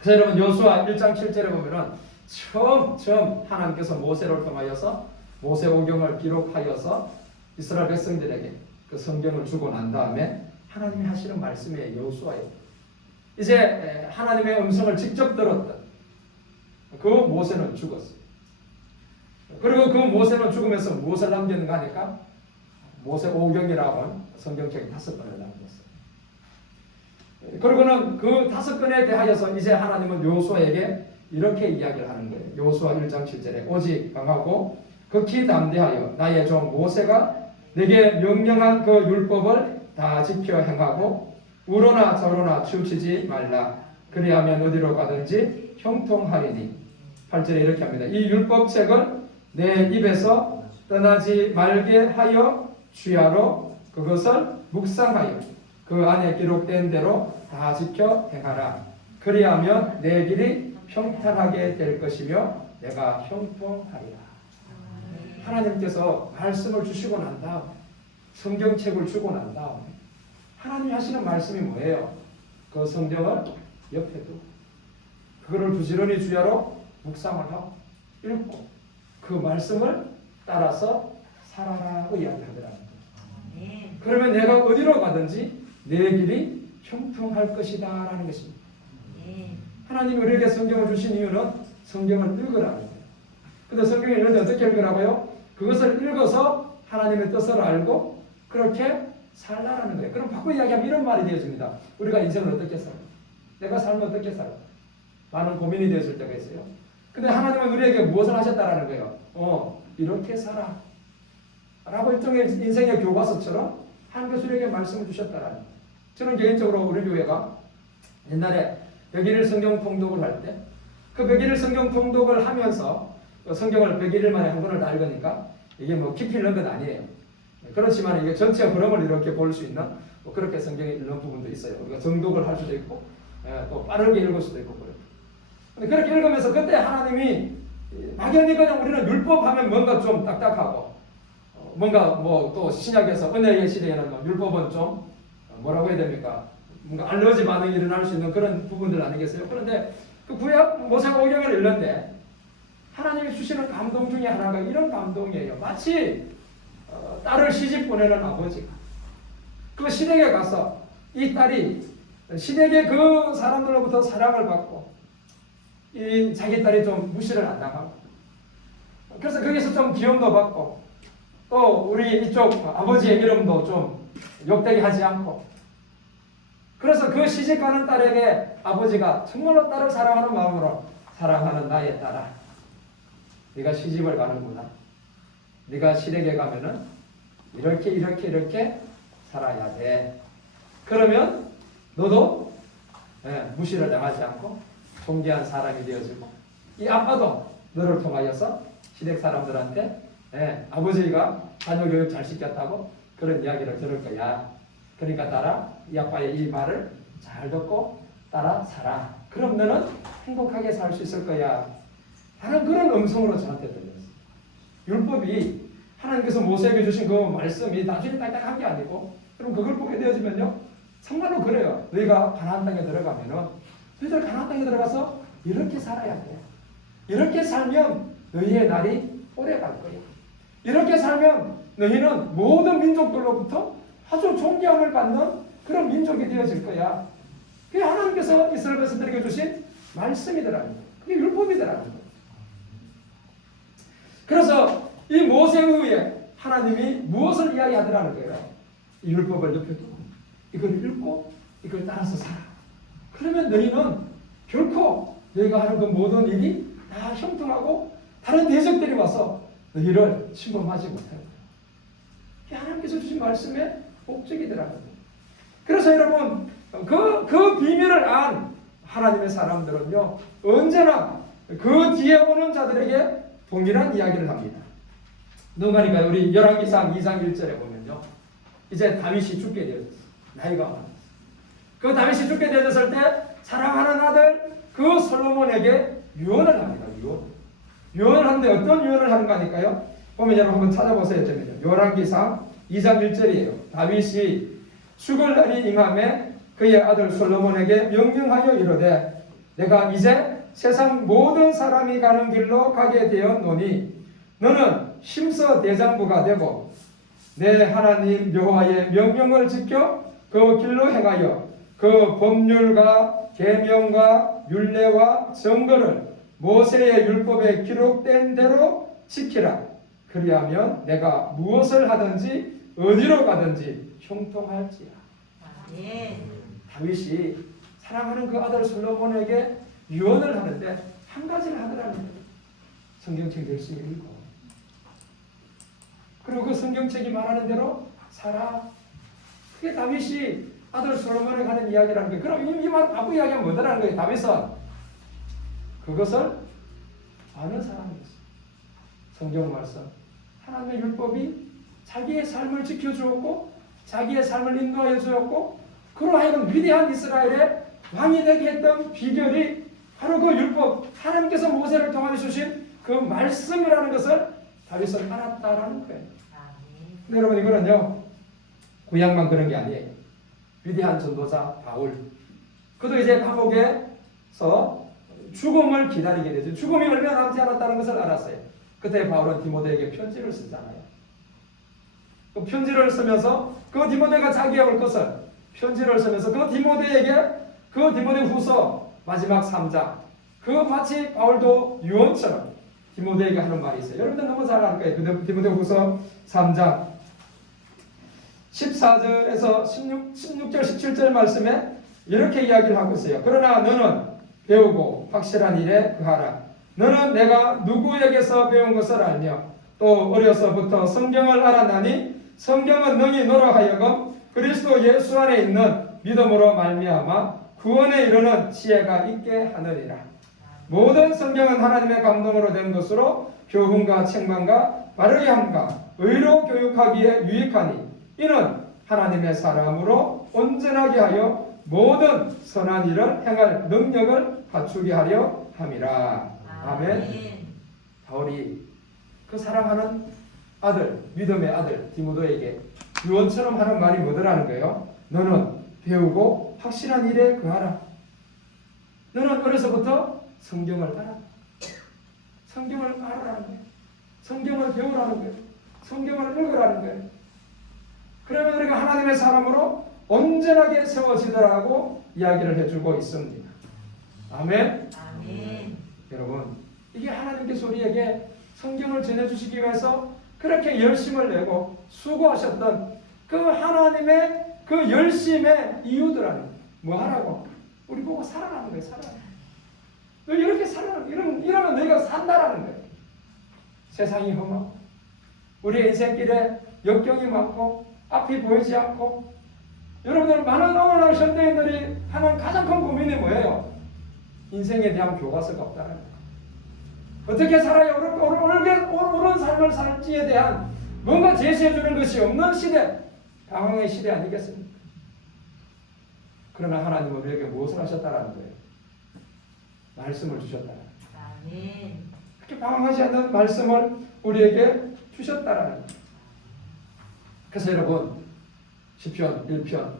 그래서 여러분 여호수아 1장 7절에 보면은 처음 하나님께서 모세를 통하여서 모세오경을 기록하여서 이스라엘 백성들에게 그 성경을 주고 난 다음에 하나님이 하시는 말씀이에요. 여호수아예요. 이제 하나님의 음성을 직접 들었던 그 모세는 죽었어요. 그리고 그 모세는 죽으면서 무엇을 남겼는가 하니까 모세오경이라고 하는 성경책이 5권을 남겼어요. 그리고는 그 5권에 대하여서 이제 하나님은 여호수아에게 이렇게 이야기를 하는 거예요. 여호수아 1장 7절에 오직 강하고 극히 담대하여 나의 종 모세가 내게 명령한 그 율법을 다 지켜 행하고 우로나 저로나 치우치지 말라. 그리하면 어디로 가든지 형통하리니. 8절에 이렇게 합니다. 이 율법책을 내 입에서 떠나지 말게 하여 주야로 그것을 묵상하여 그 안에 기록된 대로 다 지켜 행하라. 그리하면 내 길이 평탄하게 될 것이며 내가 형통하리라. 하나님께서 말씀을 주시고 난 다음 성경책을 주고 난 다음 하나님이 하시는 말씀이 뭐예요? 그 성경을 옆에 두고 그거를 부지런히 주야로 묵상을 하고 읽고 그 말씀을 따라서 살아라고 이야기하더라고요. 그러면 내가 어디로 가든지 내 길이 형통할 것이다 라는 것입니다. 하나님이 우리에게 성경을 주신 이유는 성경을 읽으라는 거예요. 근데 성경을 읽는데 어떻게 읽으라고요? 그것을 읽어서 하나님의 뜻을 알고 그렇게 살라라는 거예요. 그럼 바꿔 이야기하면 이런 말이 되어집니다. 우리가 인생을 어떻게 살까? 내가 삶을 어떻게 살까? 많은 고민이 되었을 때가 있어요. 근데 하나님은 우리에게 무엇을 하셨다라는 거예요? 이렇게 살아 라고 일종의 인생의 교과서처럼 하나님께서 우리에게 말씀을 주셨다라는 거예요. 저는 개인적으로 우리 교회가 옛날에 100일 성경 통독을 할 때 그 100일 성경 통독을 하면서 성경을 100일 만에 한 권을 다 읽으니까 이게 뭐 깊이 읽는 건 아니에요. 그렇지만 이게 전체 흐름을 이렇게 볼 수 있는 뭐 그렇게 성경에 읽는 부분도 있어요. 우리가 정독을 할 수도 있고 또 빠르게 읽을 수도 있고 그래요. 근데 그렇게 읽으면서 그때 하나님이 막연히 그냥 우리는 율법 하면 뭔가 좀 딱딱하고 뭔가 뭐 또 신약에서 은혜의 시대에는 뭐 율법은 좀 뭐라고 해야 됩니까? 뭔가 알러지 반응이 일어날 수 있는 그런 부분들 아니겠어요? 그런데 그 구약 모세오경을 읽는데 하나님이 주시는 감동 중에 하나가 이런 감동이에요. 마치 딸을 시집 보내는 아버지가 그 시댁에 가서 이 딸이 시댁의 그 사람들로부터 사랑을 받고 이 자기 딸이 좀 무시를 안 당하고 그래서 거기서 좀 귀염도 받고 또 우리 이쪽 아버지의 이름도 좀 욕되게 하지 않고 그래서 그 시집가는 딸에게 아버지가 정말로 딸을 사랑하는 마음으로 사랑하는 나의 딸아 네가 시집을 가는구나. 네가 시댁에 가면은 이렇게 살아야 돼. 그러면 너도 무시를 당하지 않고 존귀한 사람이 되어지고, 이 아빠도 너를 통하여서 시댁 사람들한테 아버지가 자녀 교육 잘 시켰다고 그런 이야기를 들을 거야. 그러니까 따라 이 아빠의 이 말을 잘 듣고 따라 살아. 그럼 너는 행복하게 살 수 있을 거야. 하는 그런 음성으로 저한테 들렸어요. 율법이 하나님께서 모세에게 주신 그 말씀이 단순히 딱딱한 게 아니고, 그럼 그걸 보게 되어지면요, 정말로 그래요. 너희가 가나안 땅에 들어가면은 너희들 가나안 땅에 들어가서 이렇게 살아야 돼. 이렇게 살면 너희의 날이 오래 갈 거야. 이렇게 살면 너희는 모든 민족들로부터 아주 존경을 받는 그런 민족이 되어질 거야. 그게 하나님께서 이스라엘 백성들에게 주신 말씀이더라는 거예요. 그게 율법이더라는 거예요. 그래서 이 모세에 의해 하나님이 무엇을 이야기하더라는 거예요. 이 율법을 눕혀두고 이걸 읽고 이걸 따라서 살아. 그러면 너희는 결코 너희가 하는 그 모든 일이 다 형통하고 다른 대적들이 와서 너희를 침범하지 못할 거예요. 이게 하나님께서 주신 말씀의 목적이더라고요. 그래서 여러분, 그 비밀을 안 하나님의 사람들은요, 언제나 그 뒤에 오는 자들에게 동일한 이야기를 합니다. 누가니까 우리 열왕기상 2장 1절에 보면요, 이제 다윗이 죽게 되었어요. 나이가 많았어요. 그 다윗이 죽게 되었을 때 사랑하는 아들 그 솔로몬에게 유언을 합니다. 유언을 하는데 어떤 유언을 하는가 하니까요, 보면 여러분 한번 찾아보세요. 열왕기상 2장 1절이에요. 다윗이 죽을 날이 임함에 그의 아들 솔로몬에게 명령하여 이르되 내가 이제 세상 모든 사람이 가는 길로 가게 되었노니 너는 심서 대장부가 되고 내 하나님 여호와의 명령을 지켜 그 길로 행하여 그 법률과 계명과 율례와 정거를 모세의 율법에 기록된 대로 지키라. 그리하면 내가 무엇을 하든지 어디로 가든지 형통할지라. 다윗이 사랑하는 그 아들 솔로몬에게 유언을 하는데 한 가지를 하더라는 거예요. 성경책 열심히 읽고 그리고 그 성경책이 말하는 대로 살아. 그게 다윗이 아들 솔로몬에게 하는 이야기라는 거예요. 그럼 이 말 바꾸 이야기하면 뭐더라는 거예요. 다윗은 그것을 아는 사람이었어요. 성경 말씀, 하나님의 율법이 자기의 삶을 지켜주었고 자기의 삶을 인도하여 주었고 그로 하여금 위대한 이스라엘의 왕이 되게 했던 비결이 바로 그 율법, 하나님께서 모세를 통해 주신 그 말씀이라는 것을 다윗은 알았다라는 거예요. 근데 여러분, 이거는요, 구약만 그런 게 아니에요. 위대한 전도자 바울, 그도 이제 감옥에서 죽음을 기다리게 되죠. 죽음이 얼마 남지 않았다는 것을 알았어요. 그때 바울은 디모데에게 편지를 쓰잖아요. 그 편지를 쓰면서 그 디모데가 자기의 올 것을 편지를 쓰면서 그 디모데에게 그 디모데 후서 마지막 3장, 그 마치 바울도 유언처럼 디모데에게 하는 말이 있어요. 여러분들 너무 잘 알 거예요. 디모데 후서 3장 14절에서 16절 17절 말씀에 이렇게 이야기를 하고 있어요. 그러나 너는 배우고 확실한 일에 그하라. 너는 내가 누구에게서 배운 것을 알며 또 어려서부터 성경을 알았나니 성경은 너희 너로 하여금 그리스도 예수 안에 있는 믿음으로 말미암아 구원에 이르는 지혜가 있게 하느니라. 모든 성경은 하나님의 감동으로 된 것으로 교훈과 책망과 바르게 함과 의로 교육하기에 유익하니 이는 하나님의 사람으로 온전하게 하여 모든 선한 일을 행할 능력을 갖추게 하려 함이라. 아멘. 바울이 그 사랑하는 아들, 믿음의 아들 디모데에게 유언처럼 하는 말이 뭐더라는 거예요? 너는 배우고 확실한 일에 그하라. 너는 어려서부터 성경을 따라. 성경을 알아라는 거예요. 성경을 배우라는 거예요. 성경을 읽으라는 거예요. 그러면 우리가 하나님의 사람으로 온전하게 세워지더라고 이야기를 해주고 있습니다. 아멘. 아멘. 여러분, 이게 하나님께서 우리에게 성경을 전해주시기 위해서 그렇게 열심을 내고 수고하셨던 그 하나님의 그 열심의 이유들하는 거예요. 뭐 하라고? 우리 보고 살아가는 거예요. 살아가는 거예요. 너 이렇게 살아가는 거예요. 이러면 너희가 산다라는 거예요. 세상이 험하고 우리 인생길에 역경이 많고 앞이 보이지 않고 여러분들 많은 오늘날 현대인들이 하는 가장 큰 고민이 뭐예요? 인생에 대한 교과서가 없다는 거예요. 어떻게 살아야 옳은 삶을 살지에 대한 뭔가 제시해주는 것이 없는 시대, 방황의 시대 아니겠습니까? 그러나 하나님은 우리에게 무엇을 하셨다라는 거예요? 말씀을 주셨다는 거예요. 그렇게 방황하지 않는 말씀을 우리에게 주셨다라는 거예요. 그래서 여러분 시편 1편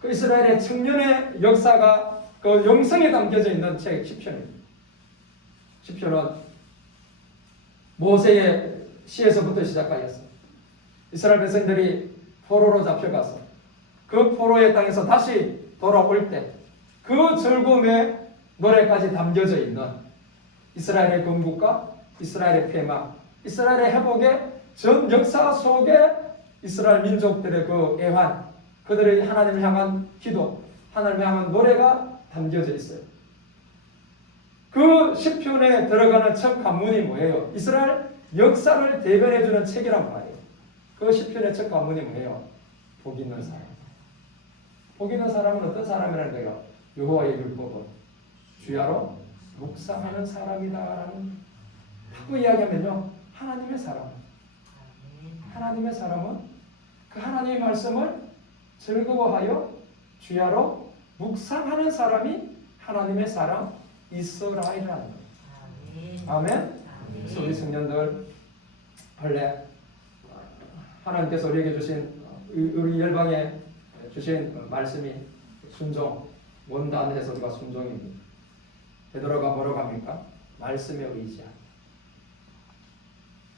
그 이스라엘의 청년의 역사가 그 영성에 담겨져 있는 책 시편입니다. 시편은 모세의 시에서부터 시작하였어. 이스라엘 백성들이 포로로 잡혀가서 그 포로의 땅에서 다시 돌아올 때 그 즐거움의 노래까지 담겨져 있는 이스라엘의 건국과 이스라엘의 폐망, 이스라엘의 회복의 전 역사 속에 이스라엘 민족들의 그 애환, 그들의 하나님을 향한 기도, 하나님을 향한 노래가 담겨져 있어요. 그 시편에 들어가는 첫 관문이 뭐예요? 이스라엘 역사를 대변해주는 책이란 말이에요. 그 시편의 첫 관문이 뭐예요? 복 있는 사람. 복 있는 사람은 어떤 사람이라는 거예요? 여호와의 율법은 주야로 묵상하는 사람이다라는 하고 이야기하면요, 하나님의 사람. 하나님의 사람은 그 하나님의 말씀을 즐거워하여 주야로 묵상하는 사람이 하나님의 사람 이스라엘이라는 거예요. 아멘. 그래서 우리 청년들 원래 하나님께서 우리에게 주신 우리 열방에 주신 말씀이 순종, 원단해서 우리가 순종입니다. 베드로가 뭐라고 합니까? 말씀에 의지하라.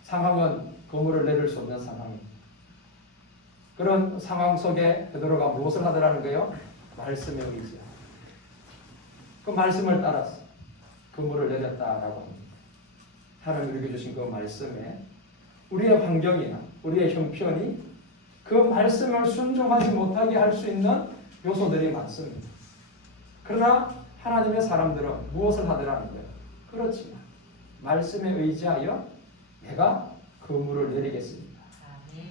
상황은 그물을 내릴 수 없는 상황입니다. 그런 상황 속에 베드로가 무엇을 하더라는 거예요? 말씀에 의지하라. 그 말씀을 따라서 그물을 내렸다라고 합니다. 하나님 우리에게 주신 그 말씀에 우리의 환경이나 우리의 형편이 그 말씀을 순종하지 못하게 할 수 있는 요소들이 많습니다. 그러나 하나님의 사람들은 무엇을 하더라는 거예요? 그렇지만 말씀에 의지하여 내가 그물을 내리겠습니다.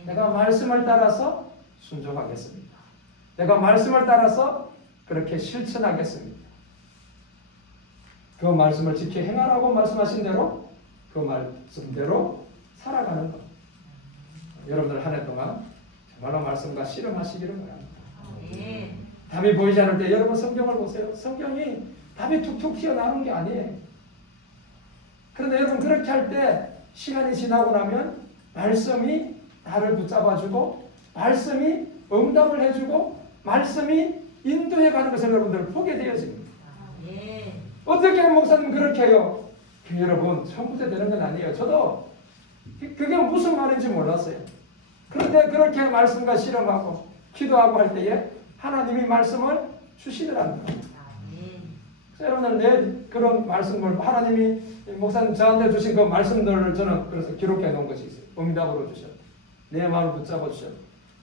내가 말씀을 따라서 순종하겠습니다. 내가 말씀을 따라서 그렇게 실천하겠습니다. 그 말씀을 지켜 행하라고 말씀하신 대로 그 말씀대로 살아가는 것. 여러분들 한 해 동안 정말로 말씀과 실험하시기를 바랍니다. 답이 보이지 않을 때 여러분 성경을 보세요. 성경이 답이 툭툭 튀어나오는 게 아니에요. 그런데 여러분 그렇게 할 때 시간이 지나고 나면 말씀이 나를 붙잡아주고 말씀이 응답을 해주고 말씀이 인도해가는 것을 여러분들 보게 되어집니다. 어떻게 목사님 그렇게 해요? 여러분 처음부터 되는 건 아니에요. 저도 그게 무슨 말인지 몰랐어요. 그런데 그렇게 말씀과 실험하고 기도하고 할 때에 하나님이 말씀을 주시더라는 거예요. 여러분들 내 그런 말씀을 하나님이 목사님 저한테 주신 그 말씀들을 저는 그래서 기록해 놓은 것이 있어요. 응답으로 주셨다. 내 마음을 붙잡아 주셨다.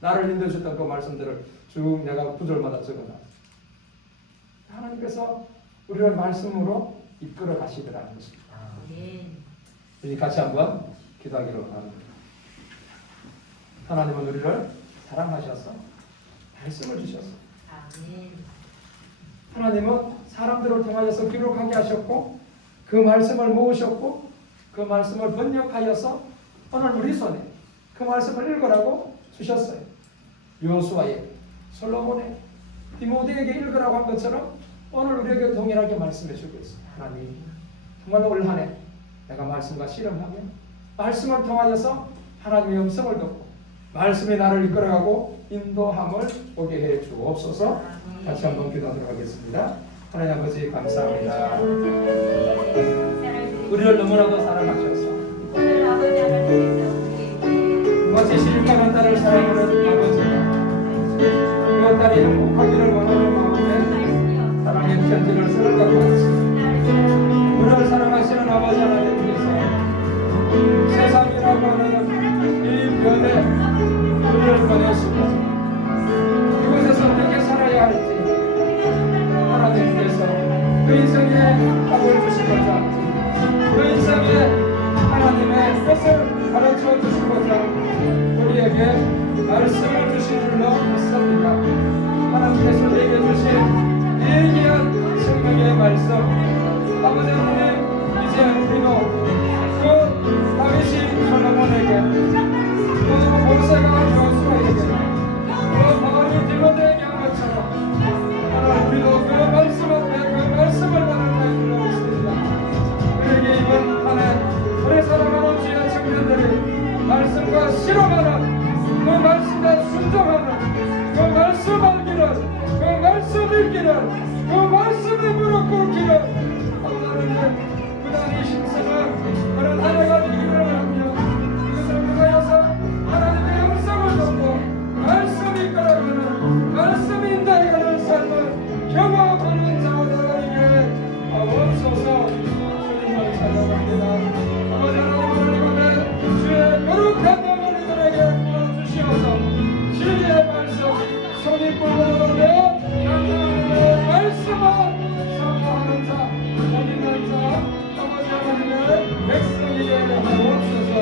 나를 인도해 주셨던 그 말씀들을 쭉 내가 구절마다 적어놨어요. 하나님께서 우리를 말씀으로 이끌어 가시더라는 것입니다. 우리 같이 한번 기도하기로 합니다. 하나님은 우리를 사랑하셔서 말씀을 주셨어. 하나님은 사람들을 통하여서 기록하게 하셨고 그 말씀을 모으셨고 그 말씀을 번역하여서 오늘 우리 손에 그 말씀을 읽으라고 주셨어요. 요수아에게, 솔로몬에게, 디모데에게 읽으라고 한 것처럼 오늘 우리에게 동일하게 말씀해 주고 있어요. 하나님 정말로 올 한 해 내가 말씀과 실험하며 말씀을 통하여서 하나님의 음성을 듣고 말씀이 나를 이끌어가고 인도함을 보게 해 주옵소서. 같이 한번 기도하도록 하겠습니다. 하나님 아버지 감사합니다. 우리를 너무나도 사랑하셔서 마치 실컷한 딸을 사랑하는 아버지가 그 딸이 행복하기를 원하는 마음에 사랑의 편지를 쓰는 것 같습니다. 우리를 사랑하시는 아버지 하나님께서 세상이라고 하는 이 변에 우리를 보내시고 이곳에서 어떻게 살아야 할지 하나님께서 그 인생에 답을 주시고자 그 인생에 하나님의 뜻을 우리에게 말씀을 주신 줄로 믿습니다. 하나님께서 내게 주신 이 귀한 성경의 말씀, 아버지 하나님, 이제 우리도 그 다윗이 솔로몬에게, 그 모세가 여호수아에게, 그 바울이 디모데에게 한 것처럼 하나님 우리도 그 말씀 앞에 그 말씀을 받을 때 불러있습니다. 우리에게 이번 한해 우리 사랑하는 주의 청년들이 말씀과 실험하는, 그 말씀에 순종하는, 그 말씀 알기를, 그 말씀 읽기를, 그 말씀에 무릎 꿇기를 하나님 그날 이 신성은 그런 한 해가 되기를 원하며, 이것을 통하여서 하나님의 영성을 돕고 말씀이 이끌어가는, 말씀이 인도해가는 삶을 경험하는 자가 되게 하옵소서. 주님을 찬양합니다. 아버지 하나님, 오늘 주의 거룩한 영을 우리들에게 부어주시어서 진리의 말씀, 손이 뿔고 내 하나님의 말씀을 사모하는 자, 믿는 자, 아버지 하나님의 백성이게 하옵소서.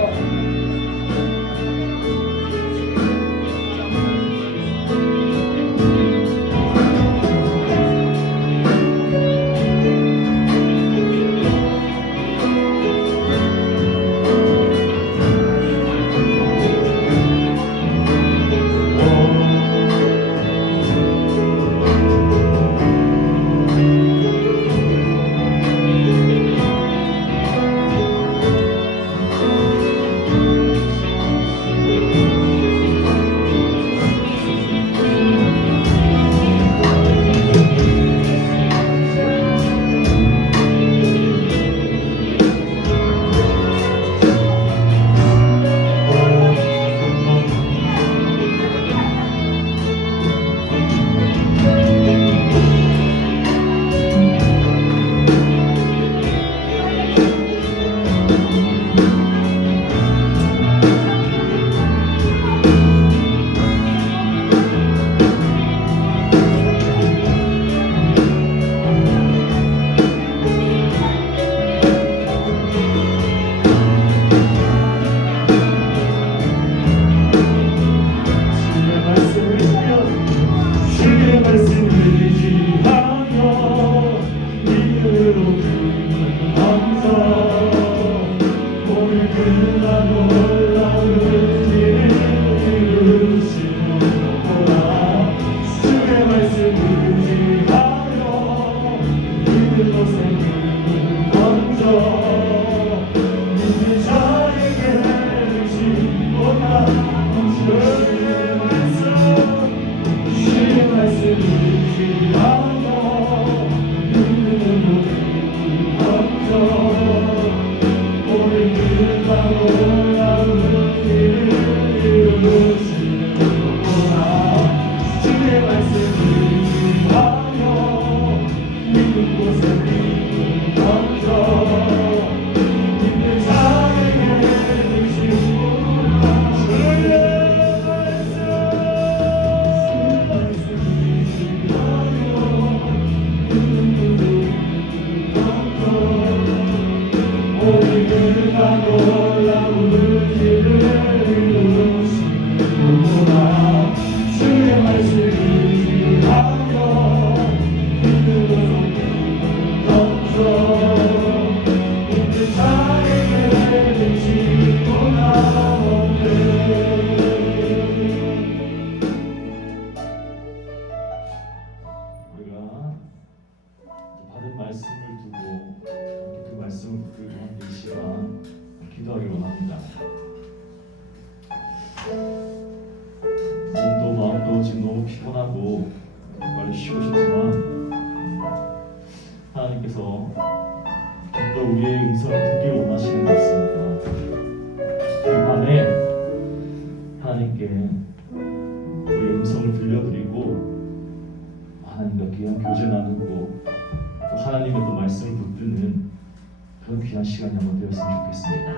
그런 귀한 시간이 한번 되었으면 좋겠습니다.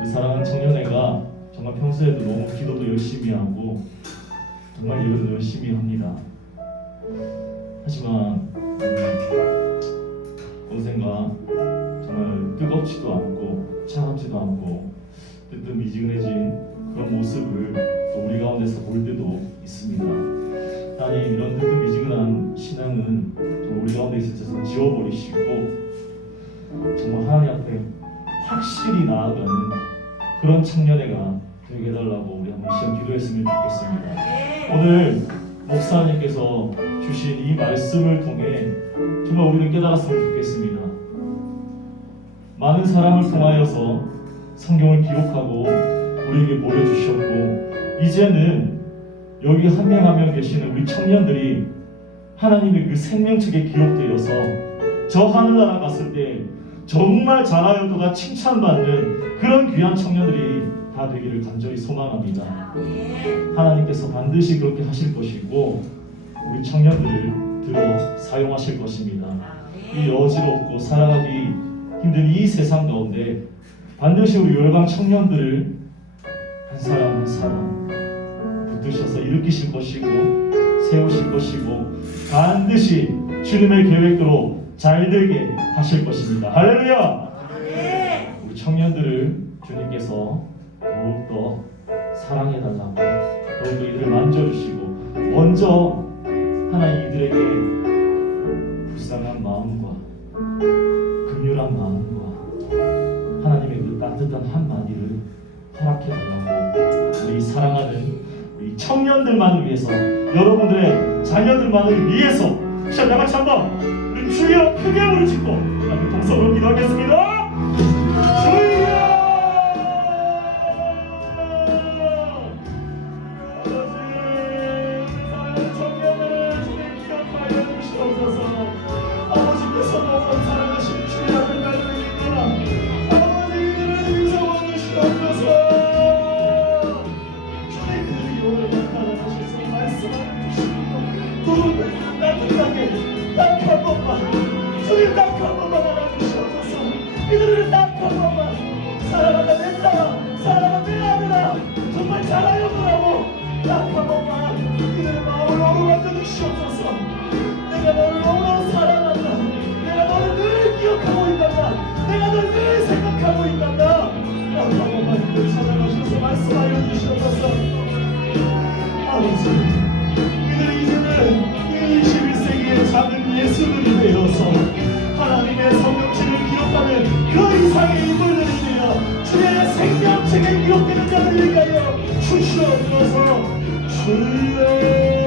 우리 사랑하는 청년회가 정말 평소에도 너무 기도도 열심히 하고 정말 일도 열심히 합니다. 하지만 언젠가 정말 뜨겁지도 않고 차갑지도 않고 뜨뜻미지근해진 그런 모습을 또 또 우리 가운데서 볼 때도 있습니다. 하나님, 이런 뜨뜻미지근한 신앙은 정말 우리 가운데 있어서 지워버리시고 정말 하나님 앞에 확실히 나아가는 그런 청년회가 되게 해달라고 우리 한번 시험 기도했으면 좋겠습니다. 오늘 목사님께서 주신 이 말씀을 통해 정말 우리는 깨달았으면 좋겠습니다. 많은 사람을 통하여서 성경을 기록하고 우리에게 보여주셨고, 이제는 여기 한 명 한 명 계시는 우리 청년들이 하나님의 그 생명책에 기록되어서 저 하늘나라 갔을 때 정말 잘하였도다 칭찬받는 그런 귀한 청년들이 다 되기를 간절히 소망합니다. 하나님께서 반드시 그렇게 하실 것이고 우리 청년들을 들어 사용하실 것입니다. 이 어지럽고 살아가기 힘든 이 세상 가운데 반드시 우리 열방 청년들을 한 사람 한 사람 붙드셔서 일으키실 것이고 세우실 것이고 반드시 주님의 계획대로 잘되게 하실 것입니다. 할렐루야! 우리 청년들을 주님께서 더욱더 사랑해달라고, 더욱더 이들을 만져주시고, 먼저 하나님 이들에게 불쌍한 마음과 긍휼한 마음과 하나님의 그 따뜻한 한마디를 허락해달라고, 우리 사랑하는 우리 청년들만을 위해서, 여러분들의 자녀들만을 위해서 시작 나같이 한번 우리 주여 크게 부르짖고 우리 동서로 기도하겠습니다. 주여! 이들을 딱 한 번만 사랑하다 내 딸아, 사랑하다 내 아들아, 정말 잘하여 보라고 딱 한 번만 이들의 마음을 어루만져 주시옵소서. 내가 너를 너무나 사랑한다. 내가 너를 늘 기억하고 있단다. 내가 너를 늘 생각하고 있단다. 딱 한 번만 이들을 찾아가셔서 말씀하여 주시옵소서. 아버지, 이들이 이제는 이 21세기의 작은 예수들이 되어서 하나님의 성령책을 기록하는 그 이상의 인물들이 되어 주의 생명책에 기록되는 자들을 위하여 주시옵소서. 주여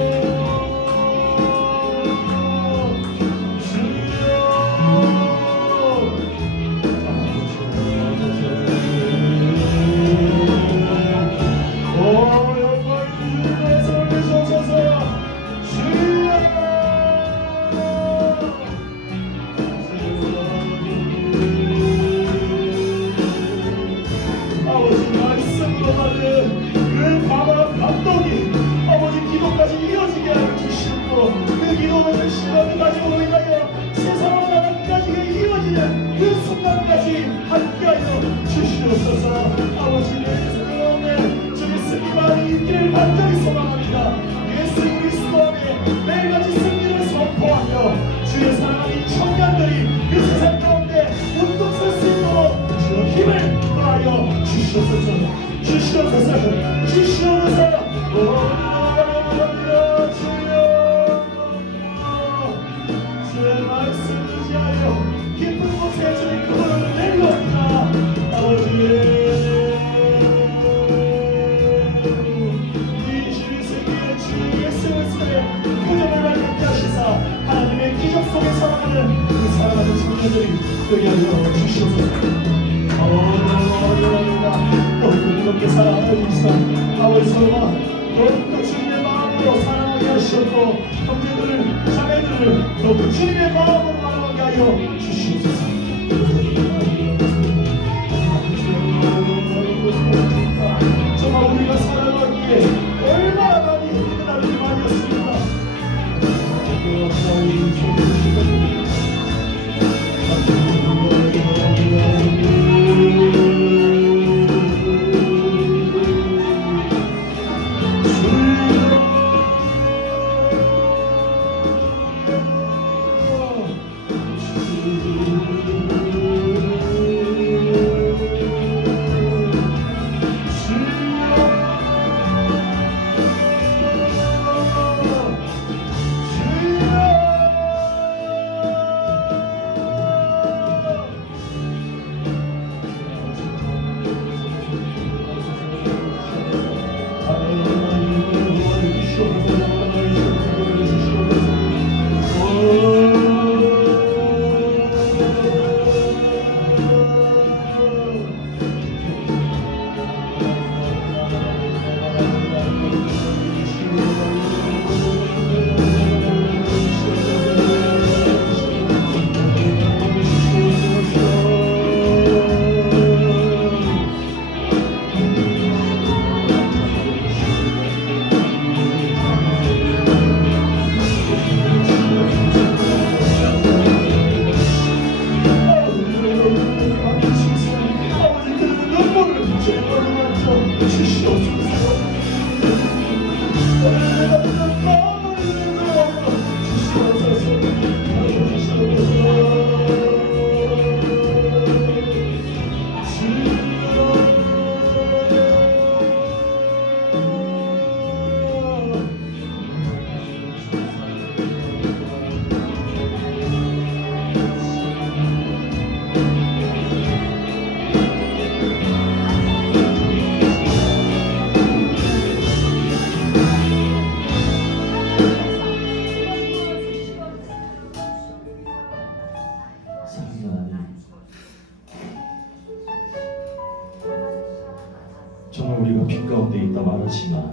하지만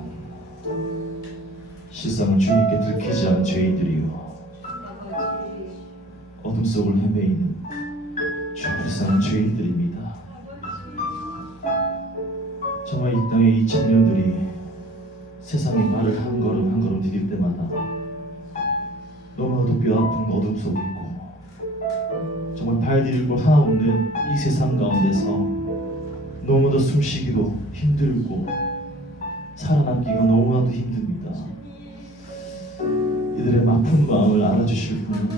실상은 주님께 들키지 않은 죄인들이요 어둠 속을 헤매이는 주 불쌍한 죄인들입니다. 정말 이 땅의 이 청년들이 세상의 말을 한 걸음 한 걸음 디딜 때마다 너무나도 뼈아픈 어둠 속에 있고 정말 발 디딜 곳 하나 없는 이 세상 가운데서 너무나도 숨쉬기도 힘들고 살아남기가 너무나도 힘듭니다. 이들의 아픈 마음을 알아주실 분은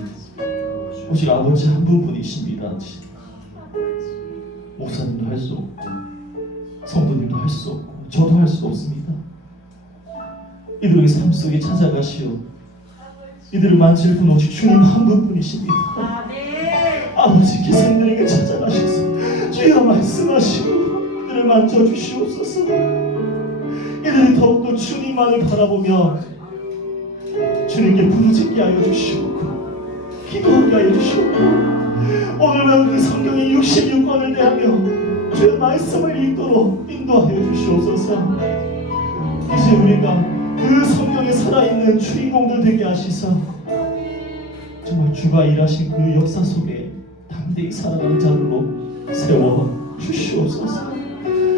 오직 아버지 한 분뿐이십니다. 목사님도 할 수 없고 성도님도 할 수 없고 저도 할 수 없습니다. 이들의 삶 속에 찾아가시어 이들을 만질 분 오직 주님 한 분뿐이십니다. 아버지께서 이들에게 찾아가셔서 주여 말씀하시고 이들을 만져주시옵소서. 이들이 더욱더 주님만을 바라보며 주님께 부르짖게 하여 주시옵고 기도하게 하여 주시옵고 오늘 배운 그 성경의 66권을 대하며 주의 말씀을 읽도록 인도하여 주시옵소서. 이제 우리가 그 성경에 살아있는 주인공들 되게 하시사 정말 주가 일하신 그 역사 속에 담대히 살아가는 자들로 세워 주시옵소서.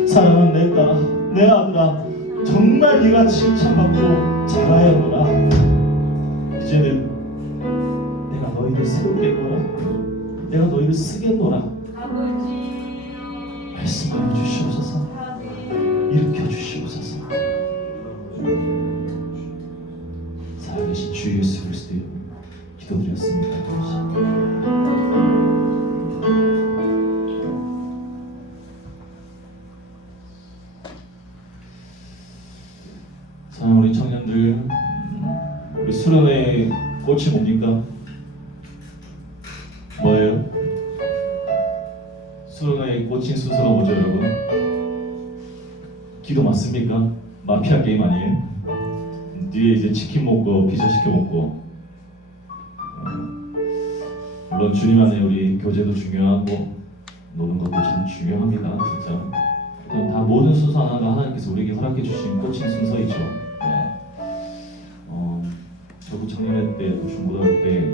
사랑하는 내 딸아, 내 아들아, 정말 네가 칭찬받고 자라야노라. 이제는 내가 너희를 세우겠노라. 내가 너희를 쓰겠노라. 말씀하여 주시옵소서. 일으켜 주시옵소서. 살아계신 주 예수 그리스도의 기도드렸습니다. 사랑하는 우리 청년들, 우리 수련회 꽃이 뭡니까? 뭐예요? 수련회 꽂힌 순서가 뭐죠, 여러분? 기도 맞습니까? 마피아 게임 아니에요? 뒤에 이제 치킨 먹고 피자 시켜 먹고 물론 주님 안에 우리 교제도 중요하고 노는 것도 참 중요합니다. 진짜 다 모든 순서 하나가 하나님께서 우리에게 허락해 주신 꽂힌 순서이죠. 네. 저도 청년회 때 또 중고등학교 때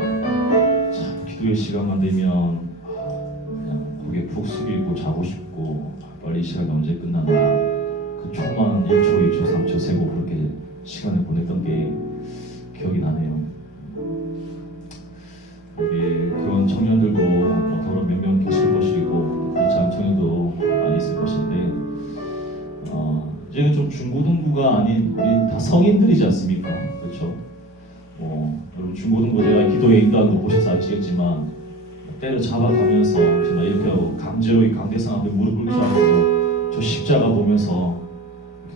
참 기도의 시간만 되면 그냥 고개 푹 숙이고 자고 싶고 빨리 이 시간이 언제 끝나나 그 초만 1초, 2초, 3초 세고 그렇게 시간을 보냈던 게 기억이 나네요. 우리 그런 청년들도 뭐 더러 몇 명 계실 것이고 그렇지 않은 청년도 많이 있을 것인데 이제는 좀 중고등부가 아닌 우리 다 성인들이지 않습니까? 그렇죠? 여러분 중고등부 제가 기도에 인도하는 거 보셔서 아시겠지만 때려 잡아가면서 정말 이렇게 하고 강제로 이 강대상 앞에 무릎 꿇지 않고 저 십자가 보면서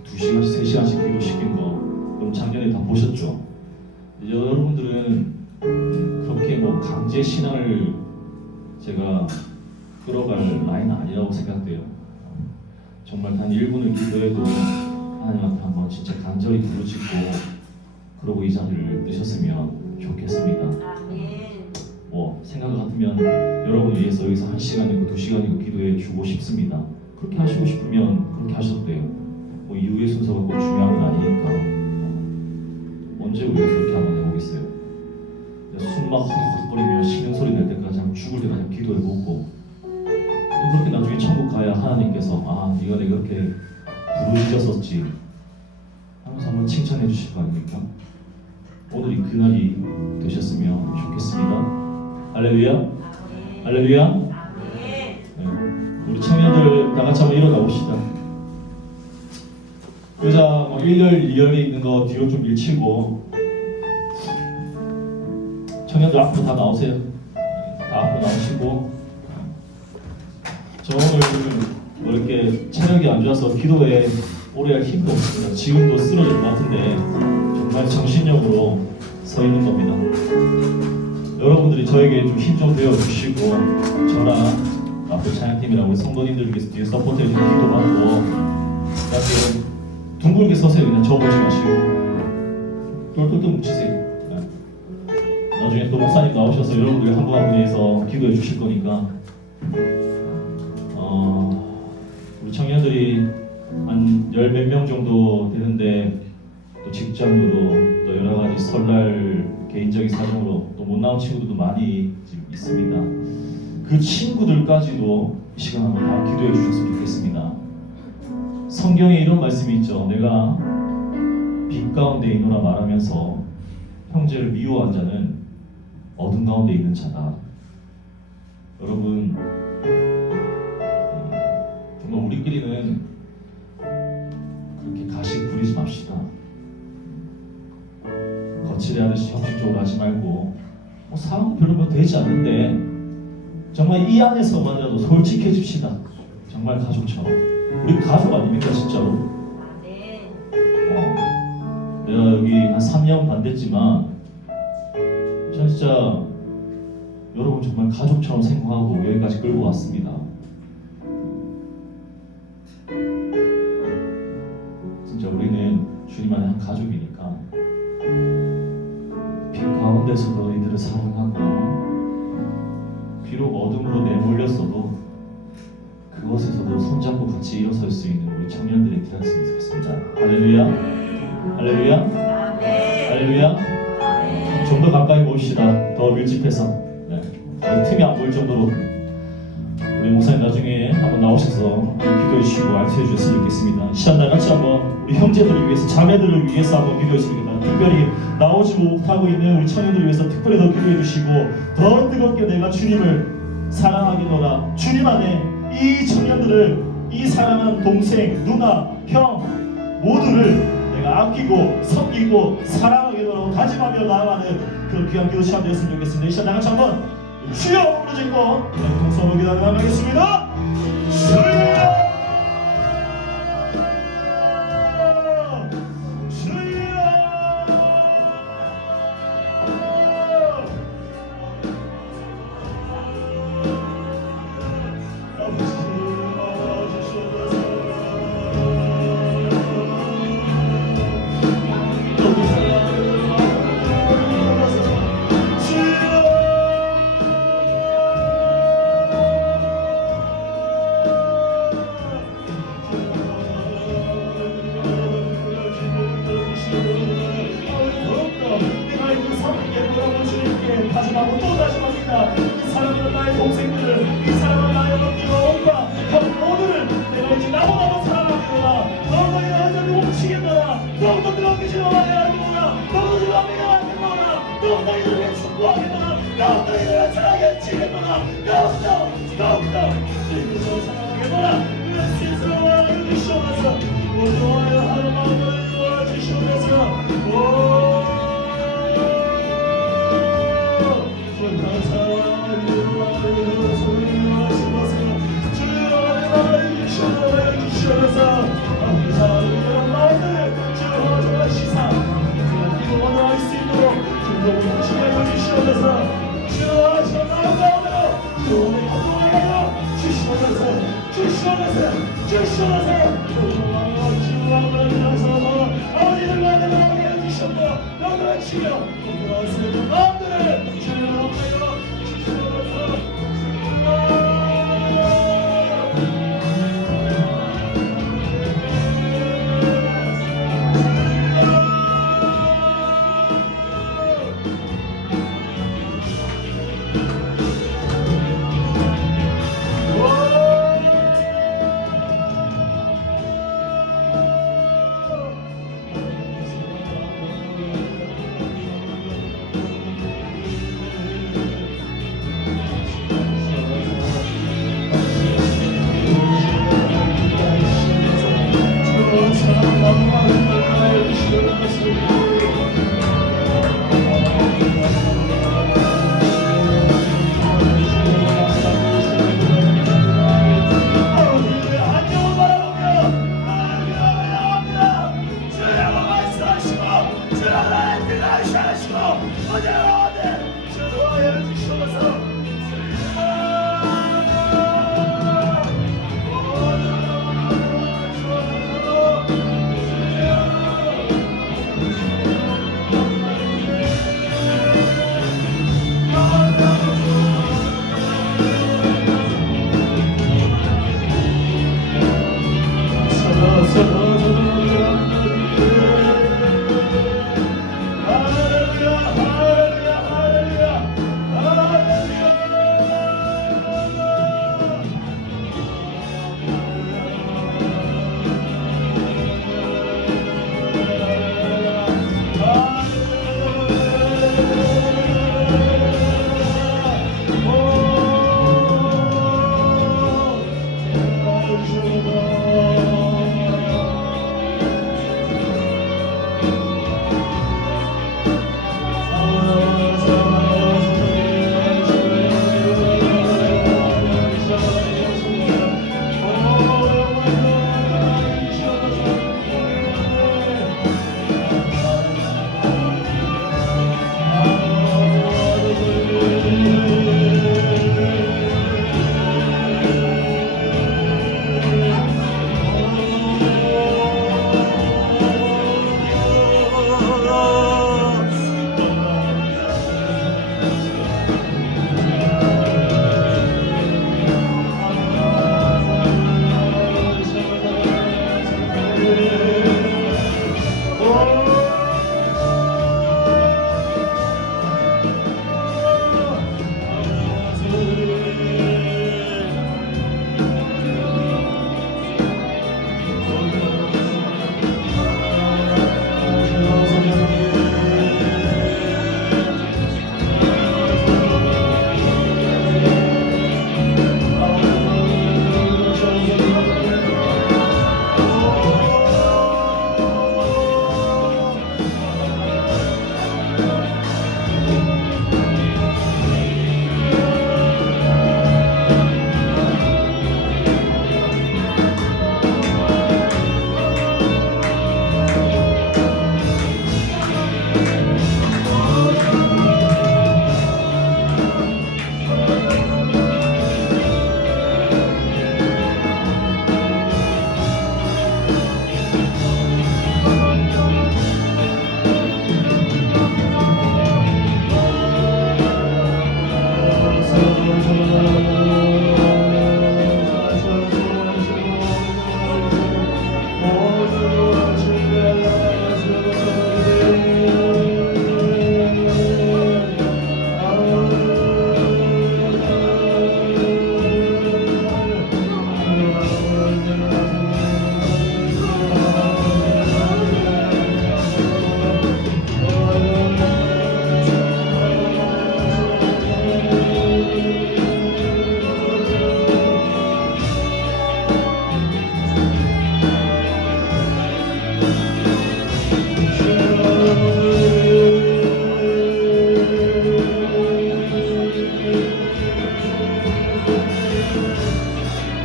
2시간씩 3시간씩 기도시킨 거 그럼 작년에 다 보셨죠? 이제 여러분들은 그렇게 뭐 강제 신앙을 제가 끌어갈 라인은 아니라고 생각돼요. 정말 단 1분을 기도해도 하나님 앞에 한번 진짜 간절히 부르짖고 그러고 이 자리를 뜨셨으면 좋겠습니다. 뭐 생각 같으면 여러분을 위해서 여기서 1시간이고 2시간이고 기도해 주고 싶습니다. 그렇게 하시고 싶으면 그렇게 하셔도 돼요. 뭐 이후의 순서가 꼭 중요한 건 아니니까. 언제 우리가 그렇게 한번 해보겠어요? 숨막 헛헛거리며 쉬는 소리 날 때까지 한번 죽을 때까지 기도해보고 또 그렇게 나중에 천국 가야 하나님께서 아 네가 내가 그렇게 부르짖었었지 하면서 한번 칭찬해 주실 거 아닙니까? 오늘이 그날이 되셨으면 좋겠습니다. 할렐루야. 할렐루야. 네. 우리 청년들 다 같이 한번 일어나 봅시다. 의자 뭐 1열, 2열에 있는 거 뒤로 좀 밀치고 청년들 앞으로 다 나오세요. 다 앞으로 나오시고 저 오늘 뭐 이렇게 체력이 안 좋아서 기도에 오래 할 힘도 없습니다. 지금도 쓰러질 것 같은데 정말 정신력으로 서 있는 겁니다. 여러분들이 저에게 좀 힘 좀 배워주시고 저랑 앞에 찬양팀이랑 우리 성도님들께서 뒤에 서포트해 주시고 기도받고 그다음에 둥글게 서세요. 그냥 저 보지 마시고 똘똘똘 뭉치세요. 나중에 또 목사님 나오셔서 여러분들이 한 분 한 분에서 기도해 주실 거니까 우리 청년들이 한 열 몇 명 정도 되는데 또 직장으로 또 여러 가지 설날 개인적인 사정으로 또 못 나온 친구들도 많이 지금 있습니다. 그 친구들까지도 이 시간 한번 다 기도해 주셨으면 좋겠습니다. 성경에 이런 말씀이 있죠. 내가 빛 가운데 있노라 말하면서 형제를 미워한 자는 어둠 가운데 있는 자다. 여러분, 정말 우리끼리는 그렇게 가식 부리지 맙시다. 거칠해하듯이 형식적으로 하지 말고, 뭐 상황도 별로 뭐 되지 않는데 정말 이 안에서만이라도 솔직해집시다. 정말 가족처럼. 우리 가족 아닙니까 진짜로? 내가 여기 한 3년 반 됐지만 전 진짜 여러분 정말 가족처럼 생각하고 여기까지 끌고 왔습니다. 진짜 우리는 주님 안에 한 가족이니까 빛 가운데서도 너희들을 사랑하고 비록 어둠으로 내몰렸어도 그곳에서도 손잡고 같이 일어설 수 있는 우리 청년들이 되었으면 좋겠습니다. 할렐루야, 할렐루야, 할렐루야. 좀 더 가까이 모십시다. 더 밀집해서. 네. 틈이 안 보일 정도로 우리 목사님 나중에 한번 나오셔서 기도해 주시고 안수해 주셨으면 좋겠습니다. 이 시간 다 같이 한번 우리 형제들을 위해서, 자매들을 위해서 한번 기도해 주십니다. 특별히 나오지 못하고 있는 우리 청년들을 위해서 특별히 더 기도해 주시고, 더 뜨겁게 내가 주님을 사랑하겠노라. 주님 안에 이 청년들을, 이 사랑하는 동생, 누나, 형 모두를 내가 아끼고 섬기고 사랑하겠노라고 다짐하며 나아가는 그런 귀한 기도 시간 되었으면 좋겠습니다. 이 시간 다 같이 한번 주여 부르짖고 동서로 기도하며 나가겠습니다. 주여, 다짐하고 또 다짐합니다. 이 사랑하는 나의 동생들을, 이 사랑하는 나의 언니와 오빠, 형 모두를 내가 이제 나보다 사랑하겠노라. 너희의 하자를 훔치겠노라. 너희도 뜨겁게 지나가게 하겠노라. 너희도 뜨겁게 하겠노라. 너희도 너희들을 축복하겠노라. 너희도 너희들을 사랑하게 치겠노라. 너희도 주님께서 사랑하겠노라. 그런 스스로 하나님 주시옵소서. 오늘의 하루 마음을 도와주시옵소서.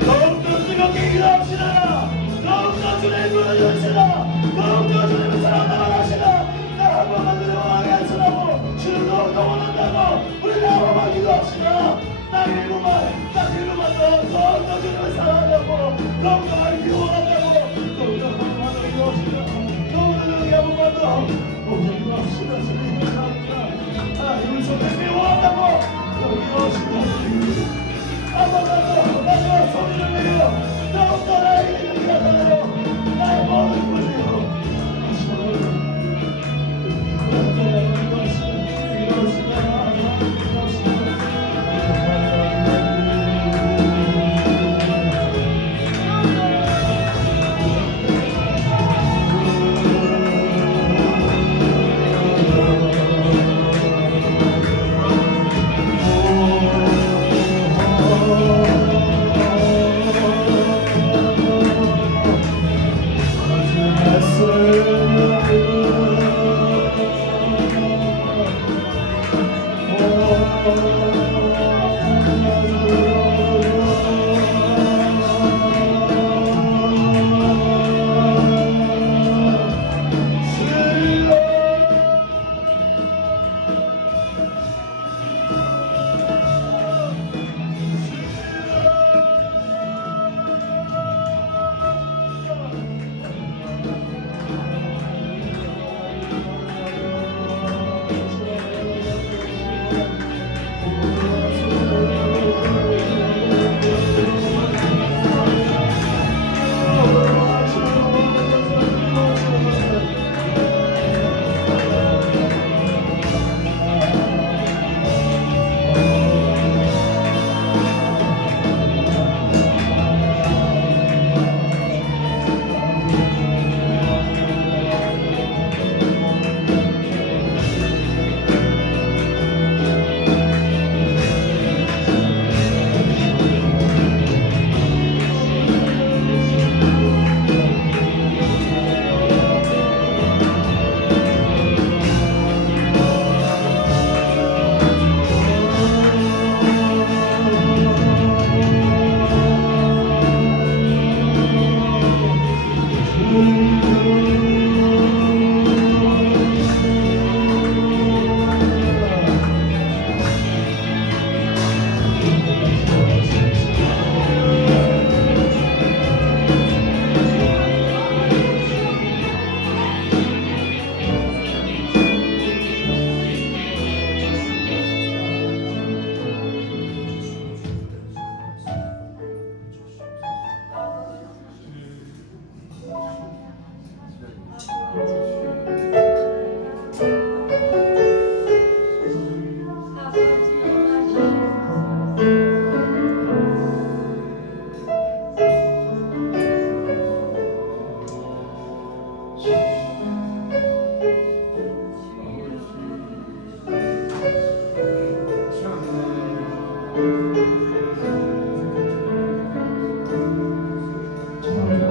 더욱더 뜨겁게 기도합시다. 더욱더 주님의 문을 열시다. 더욱더 주님의 사랑 나아가시다. 나 한 번만 주님 원하게 하시라고 주님 더욱더 원한다고 우리 나 한 번만 기도합시다. 딱 1분만 더욱더 주님을 사랑하려고 더욱더 알기 원한다고 더욱더 한 번만 더 기도합시다. 더욱더 주님 한 번만 더 기도합시다. 주님 감사합니다. 우리 손님이 원한다고 기도합시다. 한 번만 더 마지막 소리를 내려 더욱더 나에게 이렇게 나타나요. 나의 모든 분이요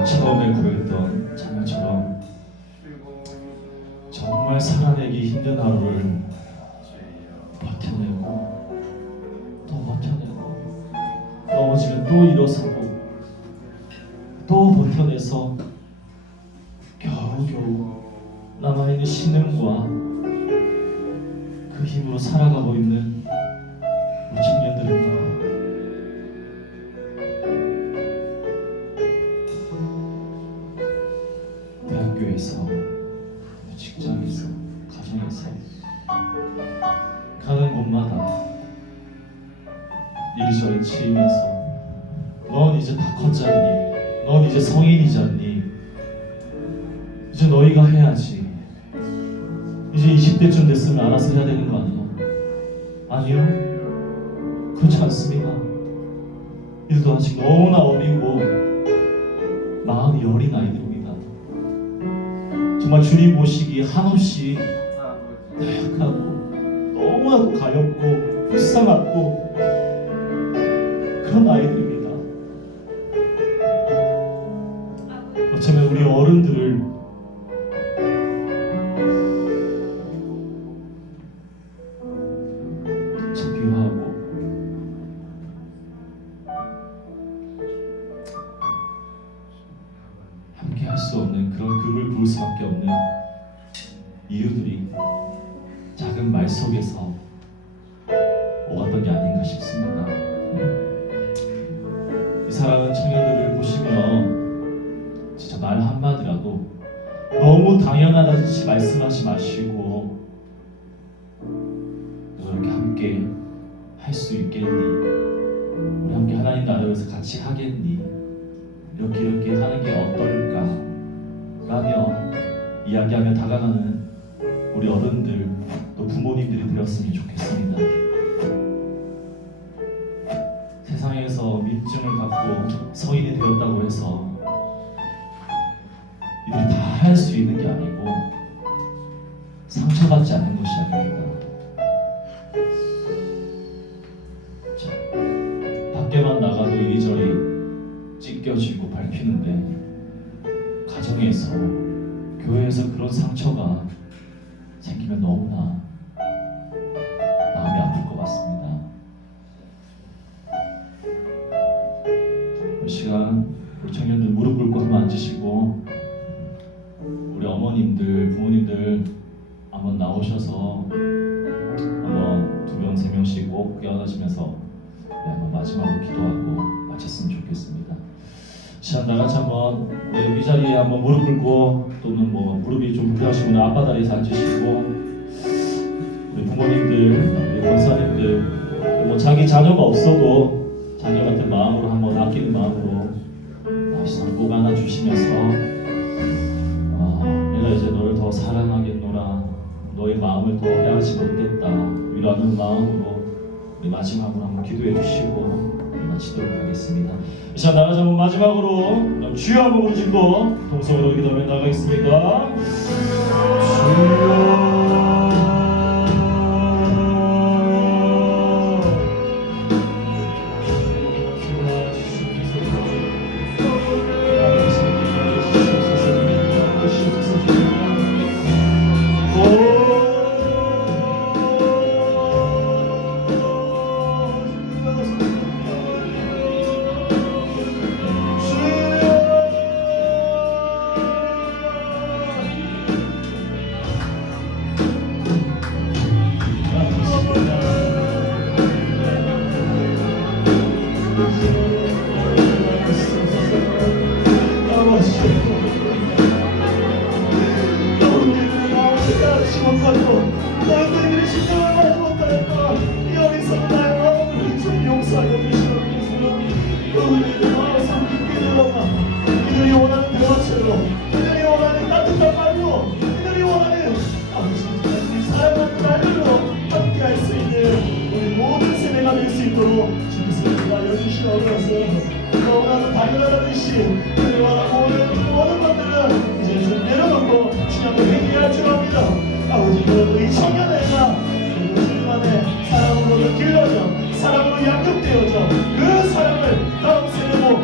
처음에 구했던 자녀처럼 정말 살아내기 힘든 하루를 버텨내고 또 버텨내고 넘어지면 또 일어서고 또 버텨내서 겨우겨우 남아있는 신능과 그 힘으로 살아가고 있는 우리 청년들입니다. 대학교에서, 직장에서, 가정에서 가는 곳마다 이리저리 치이면서 넌 이제 다 컸잖니, 넌 이제 성인이잖니, 이제 너희가 해야지, 이제 20대쯤 됐으면 알아서 해야 되는 거 아니야? 아니요, 그렇지 않습니다. 이들도 아직 너무나 어리고 마음이 여린 아이들입니다. 정말 주님 보시기에 한없이 나약하고 너무나도 가렵고 불쌍하고 그런 아이들입니다. 어쩌면 우리 어른들을 참 비유하고 함께 할 수 없는 그런 극을 부을 수밖에 없는 이유들이 작은 말 속에서 오갔던 게 아닌가 싶습니다. 이 사랑하는 청년들을 보시면 진짜 말 한마디라도 너무 당연하다듯이 말씀하지 마시고 이렇게 함께 할 수 있겠니? 우리 함께 하나님 나라에서 같이 하겠니? 이렇게 하는 게 어떨까? 라며 이야기하며 다가가는 우리 어른들 또 부모님들이 되었으면 좋겠습니다. 세상에서 민증을 갖고 성인이 되었다고 해서 이들이 다 할 수 있는 게 아니고 상처받지 않는 것이 아닙니다. 자, 밖에만 나가도 이리저리 찢겨지고 밟히는데 가정에서, 교회에서 그런 상처가 생기면 너무나 마음이 아플 것 같습니다. 이 시간 우리 청년들 무릎 꿇고 한번 앉으시고 우리 어머님들, 부모님들 한번 나오셔서 한번 2명, 3명씩 꼭 깨어나시면서 한번 마지막으로 기도하고 마쳤으면 좋겠습니다. 자, 나같이 한번 이 자리에 한번 무릎 꿇고 또는 뭐 무릎이 좀 불편하신 분은 아빠 다리에서 앉으시고 우리 부모님들, 우리 권사님들 뭐 자기 자녀가 없어도 자녀 같은 마음으로 한번 아끼는 마음으로 꼭 안아주시면서 내가 이제 너를 더 사랑하겠노라, 너의 마음을 더 헤아지 못했다 위로하는 마음으로 우리 마지막으로 한번 기도해 주시고 마치도록 하겠습니다. 자, 나가자 한번 마지막으로 주여 한번 부르시고 동성으로 기도하며 나가겠습니다. 주여 너무나도 당연하듯이 그들과 모든 것들은 이제 좀 내려놓고 주님을 회개할 줄 압니다. 아버지, 그래도 이 청년애가 주님만의 사랑으로 길러져 사랑으로 양육되어져 그 사랑을 다음 세대고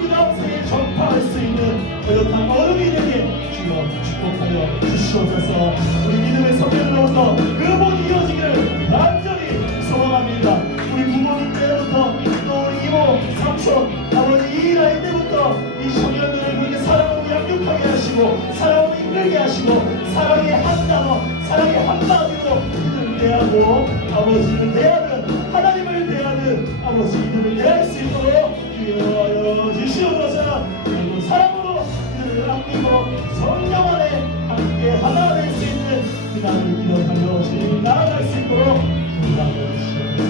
그 다음 세대에 전파할 수 있는 그릇한 어른이 되게 주여 축복하여 주시옵소서. 우리 믿음의 성령으로부터 그 모든 이어지기를 간절히 소망합니다. 우리 부모님 때부터 또 우리 이모, 삼촌, 아버지 이 나이 때부터 이 청년들을 그렇게 사랑으로 양육하게 하시고 사랑으로 이끌게 하시고 사랑의 한 단어, 사랑의 한마디로 이들을 대하고 아버지를 대하는 하나님을 대하는 아버지 이들을 대할 수 있도록 기도하여 주시옵소서. 그리고 사랑으로 이들을 아끼고 성령 안에 함께 하나 될 수 있는 그 날을 기억하며 주님 나아갈 수 있도록 기도하여 주시옵소서.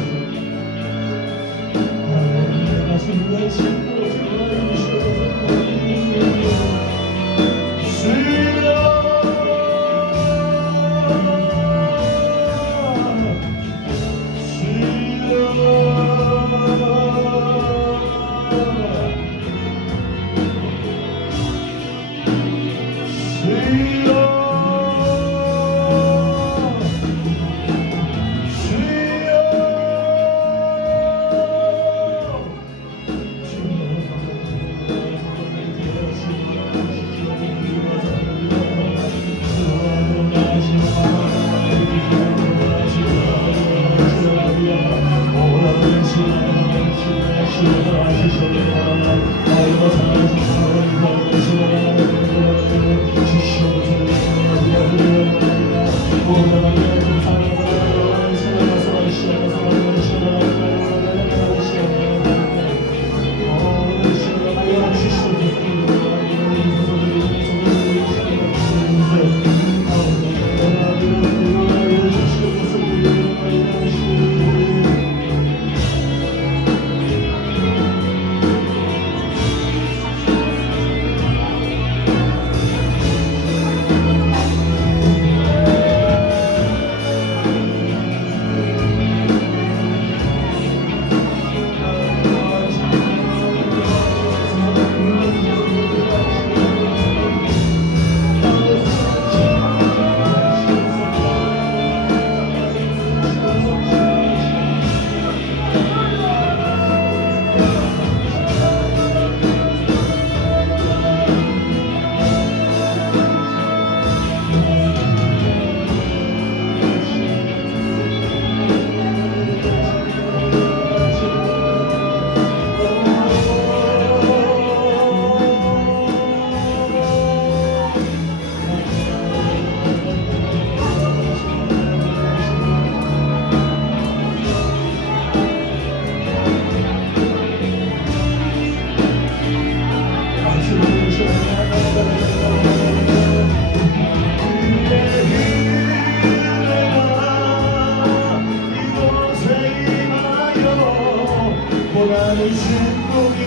나는 신곡이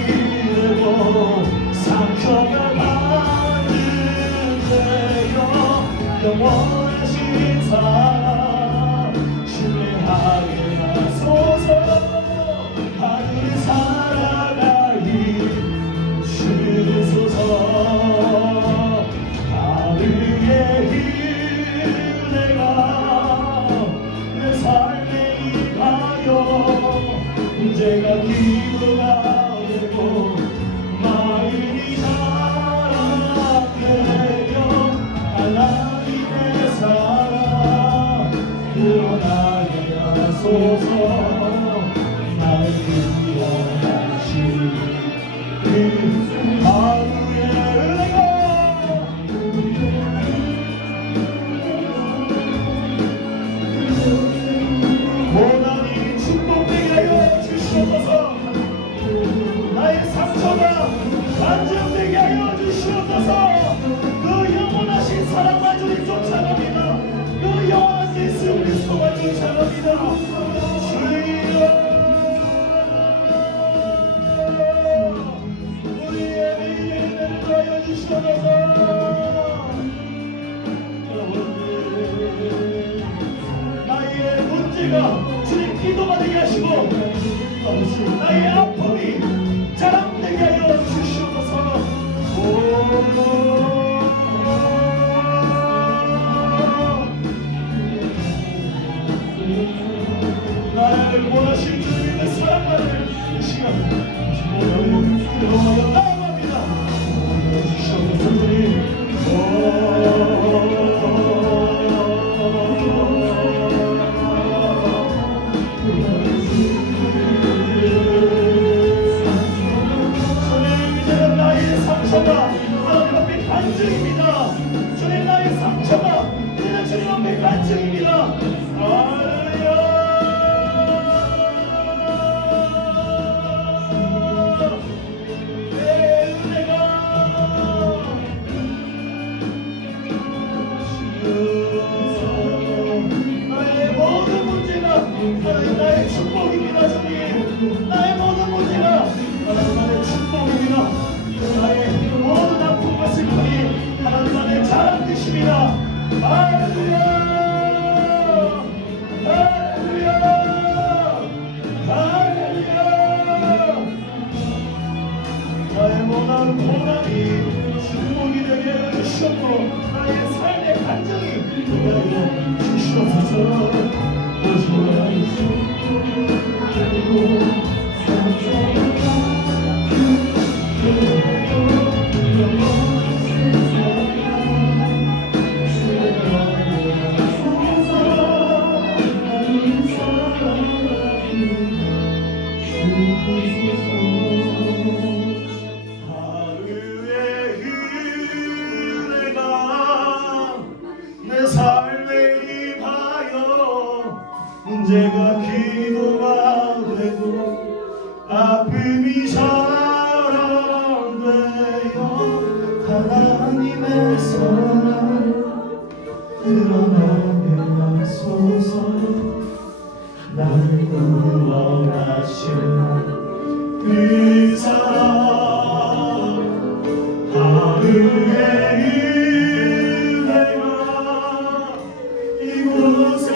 되고 상처가 받는데요 영원하신 사랑 신뢰하게 하소서 하늘을 살아가기 주소서 하늘의 은혜가 내 삶에 임하여 문제가 기도가 되고 마음이 자라되며 하나님의 사랑 드러나게 하소서 나를 위하신 그 하늘의 은혜가 고난이 축복되게 하여 주시옵소서 나의 상처가 반전되게 하여 주시옵소서 그 영원하신 사랑만저리 쫓아갑니다 그 영원한 예수 그리스도만 쫓아갑니다 주여 우리의 은혜를 하여 주시옵소서 나의 문제가 주님 기도가 되게 하시고 나의 아픔이 자랑되게 하여 주시옵소서 나를 원하신 주님의 사랑만을 이 시간 기도하여 나아갑니다 주시옵소서 주님 상처가 하나님 앞에 간증입니다. 주님 나의 상처가 이제는 주님 앞에 간증입니다. 할렐루야. 내 은혜가 나의 모든 문제가 나의 축복입니다. 주님 나의 모든 문제가 찬양합니다. 할렐루야 할렐루야 할렐루야. 나의 모난 고난이 축복이 되게 해주시옵고 나의 삶의 간증이 되게 하여 주시옵소서. 하루의 은혜가 내 삶에 임하여 문제가 기도가 되고 아픔이 사랑되어 하나님의 사랑 드러나게 하소서. 나를 구원하시는 그 사랑 하루의 은혜가 이곳에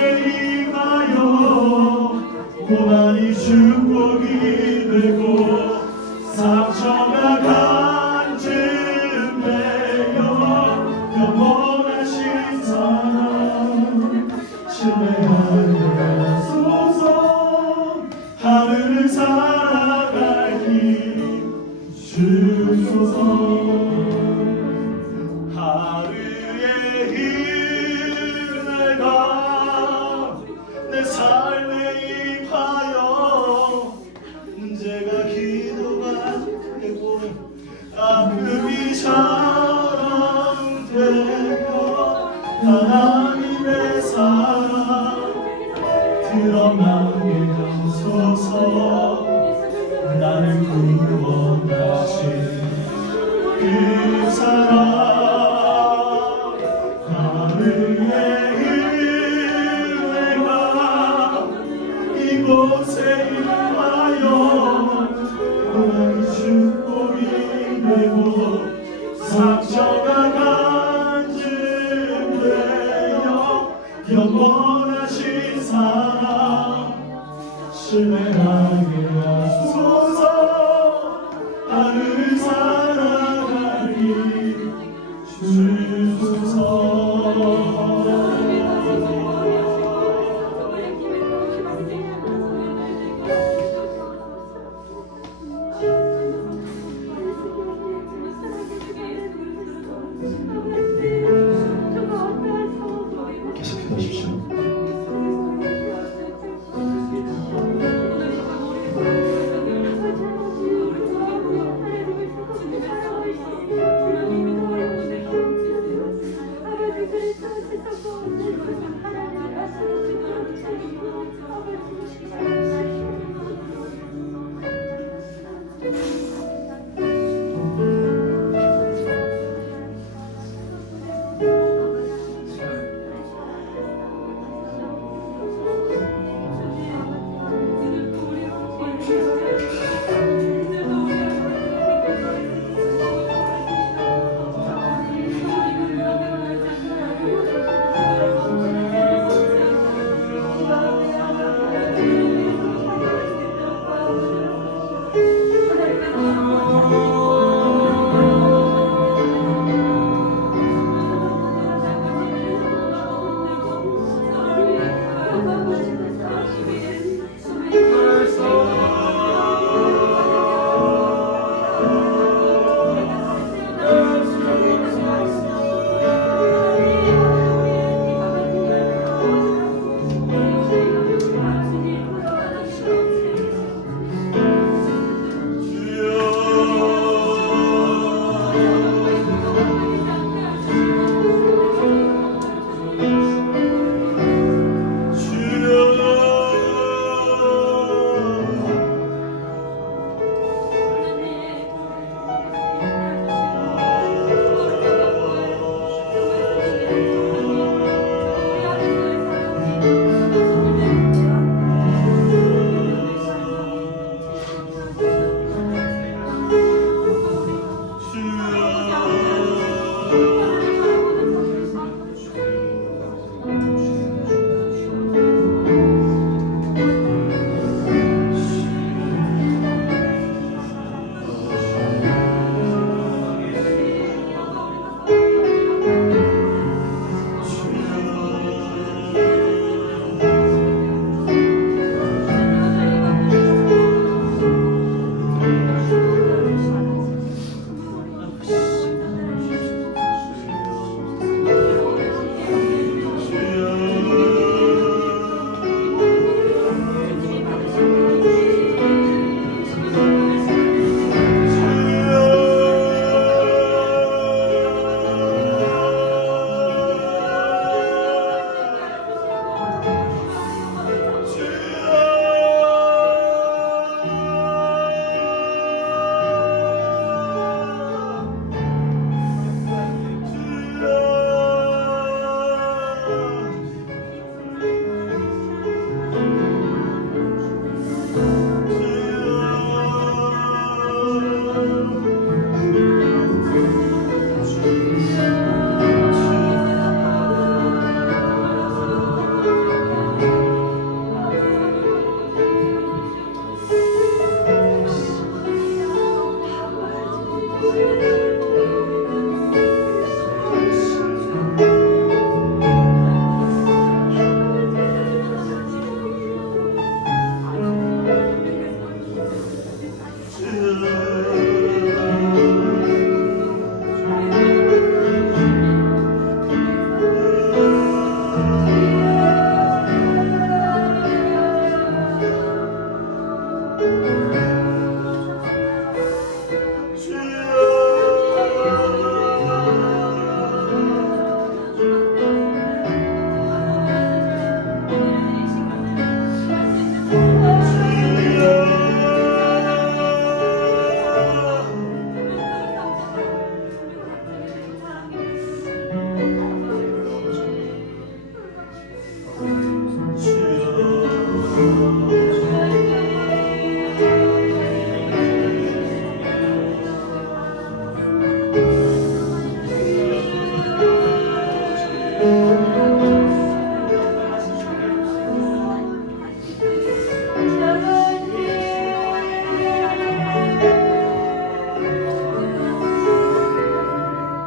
임하여 고난이 축복이 되고 상처가 간증되어 영원하신 사랑 신뢰하게 하소서. 하늘을 살아갈 힘 주소서. 하루의 은혜가 내 삶에 임하여 문제가 기도가 되고 아픔이 사랑되어 하나님의 사랑 드러나게 하소서. 나를 구원하신 그 사랑 하루의 은혜가 이곳에 임하여 고난이 축복이 되고 상처가 간증되어 영원하신 사랑 신뢰하게 하소서.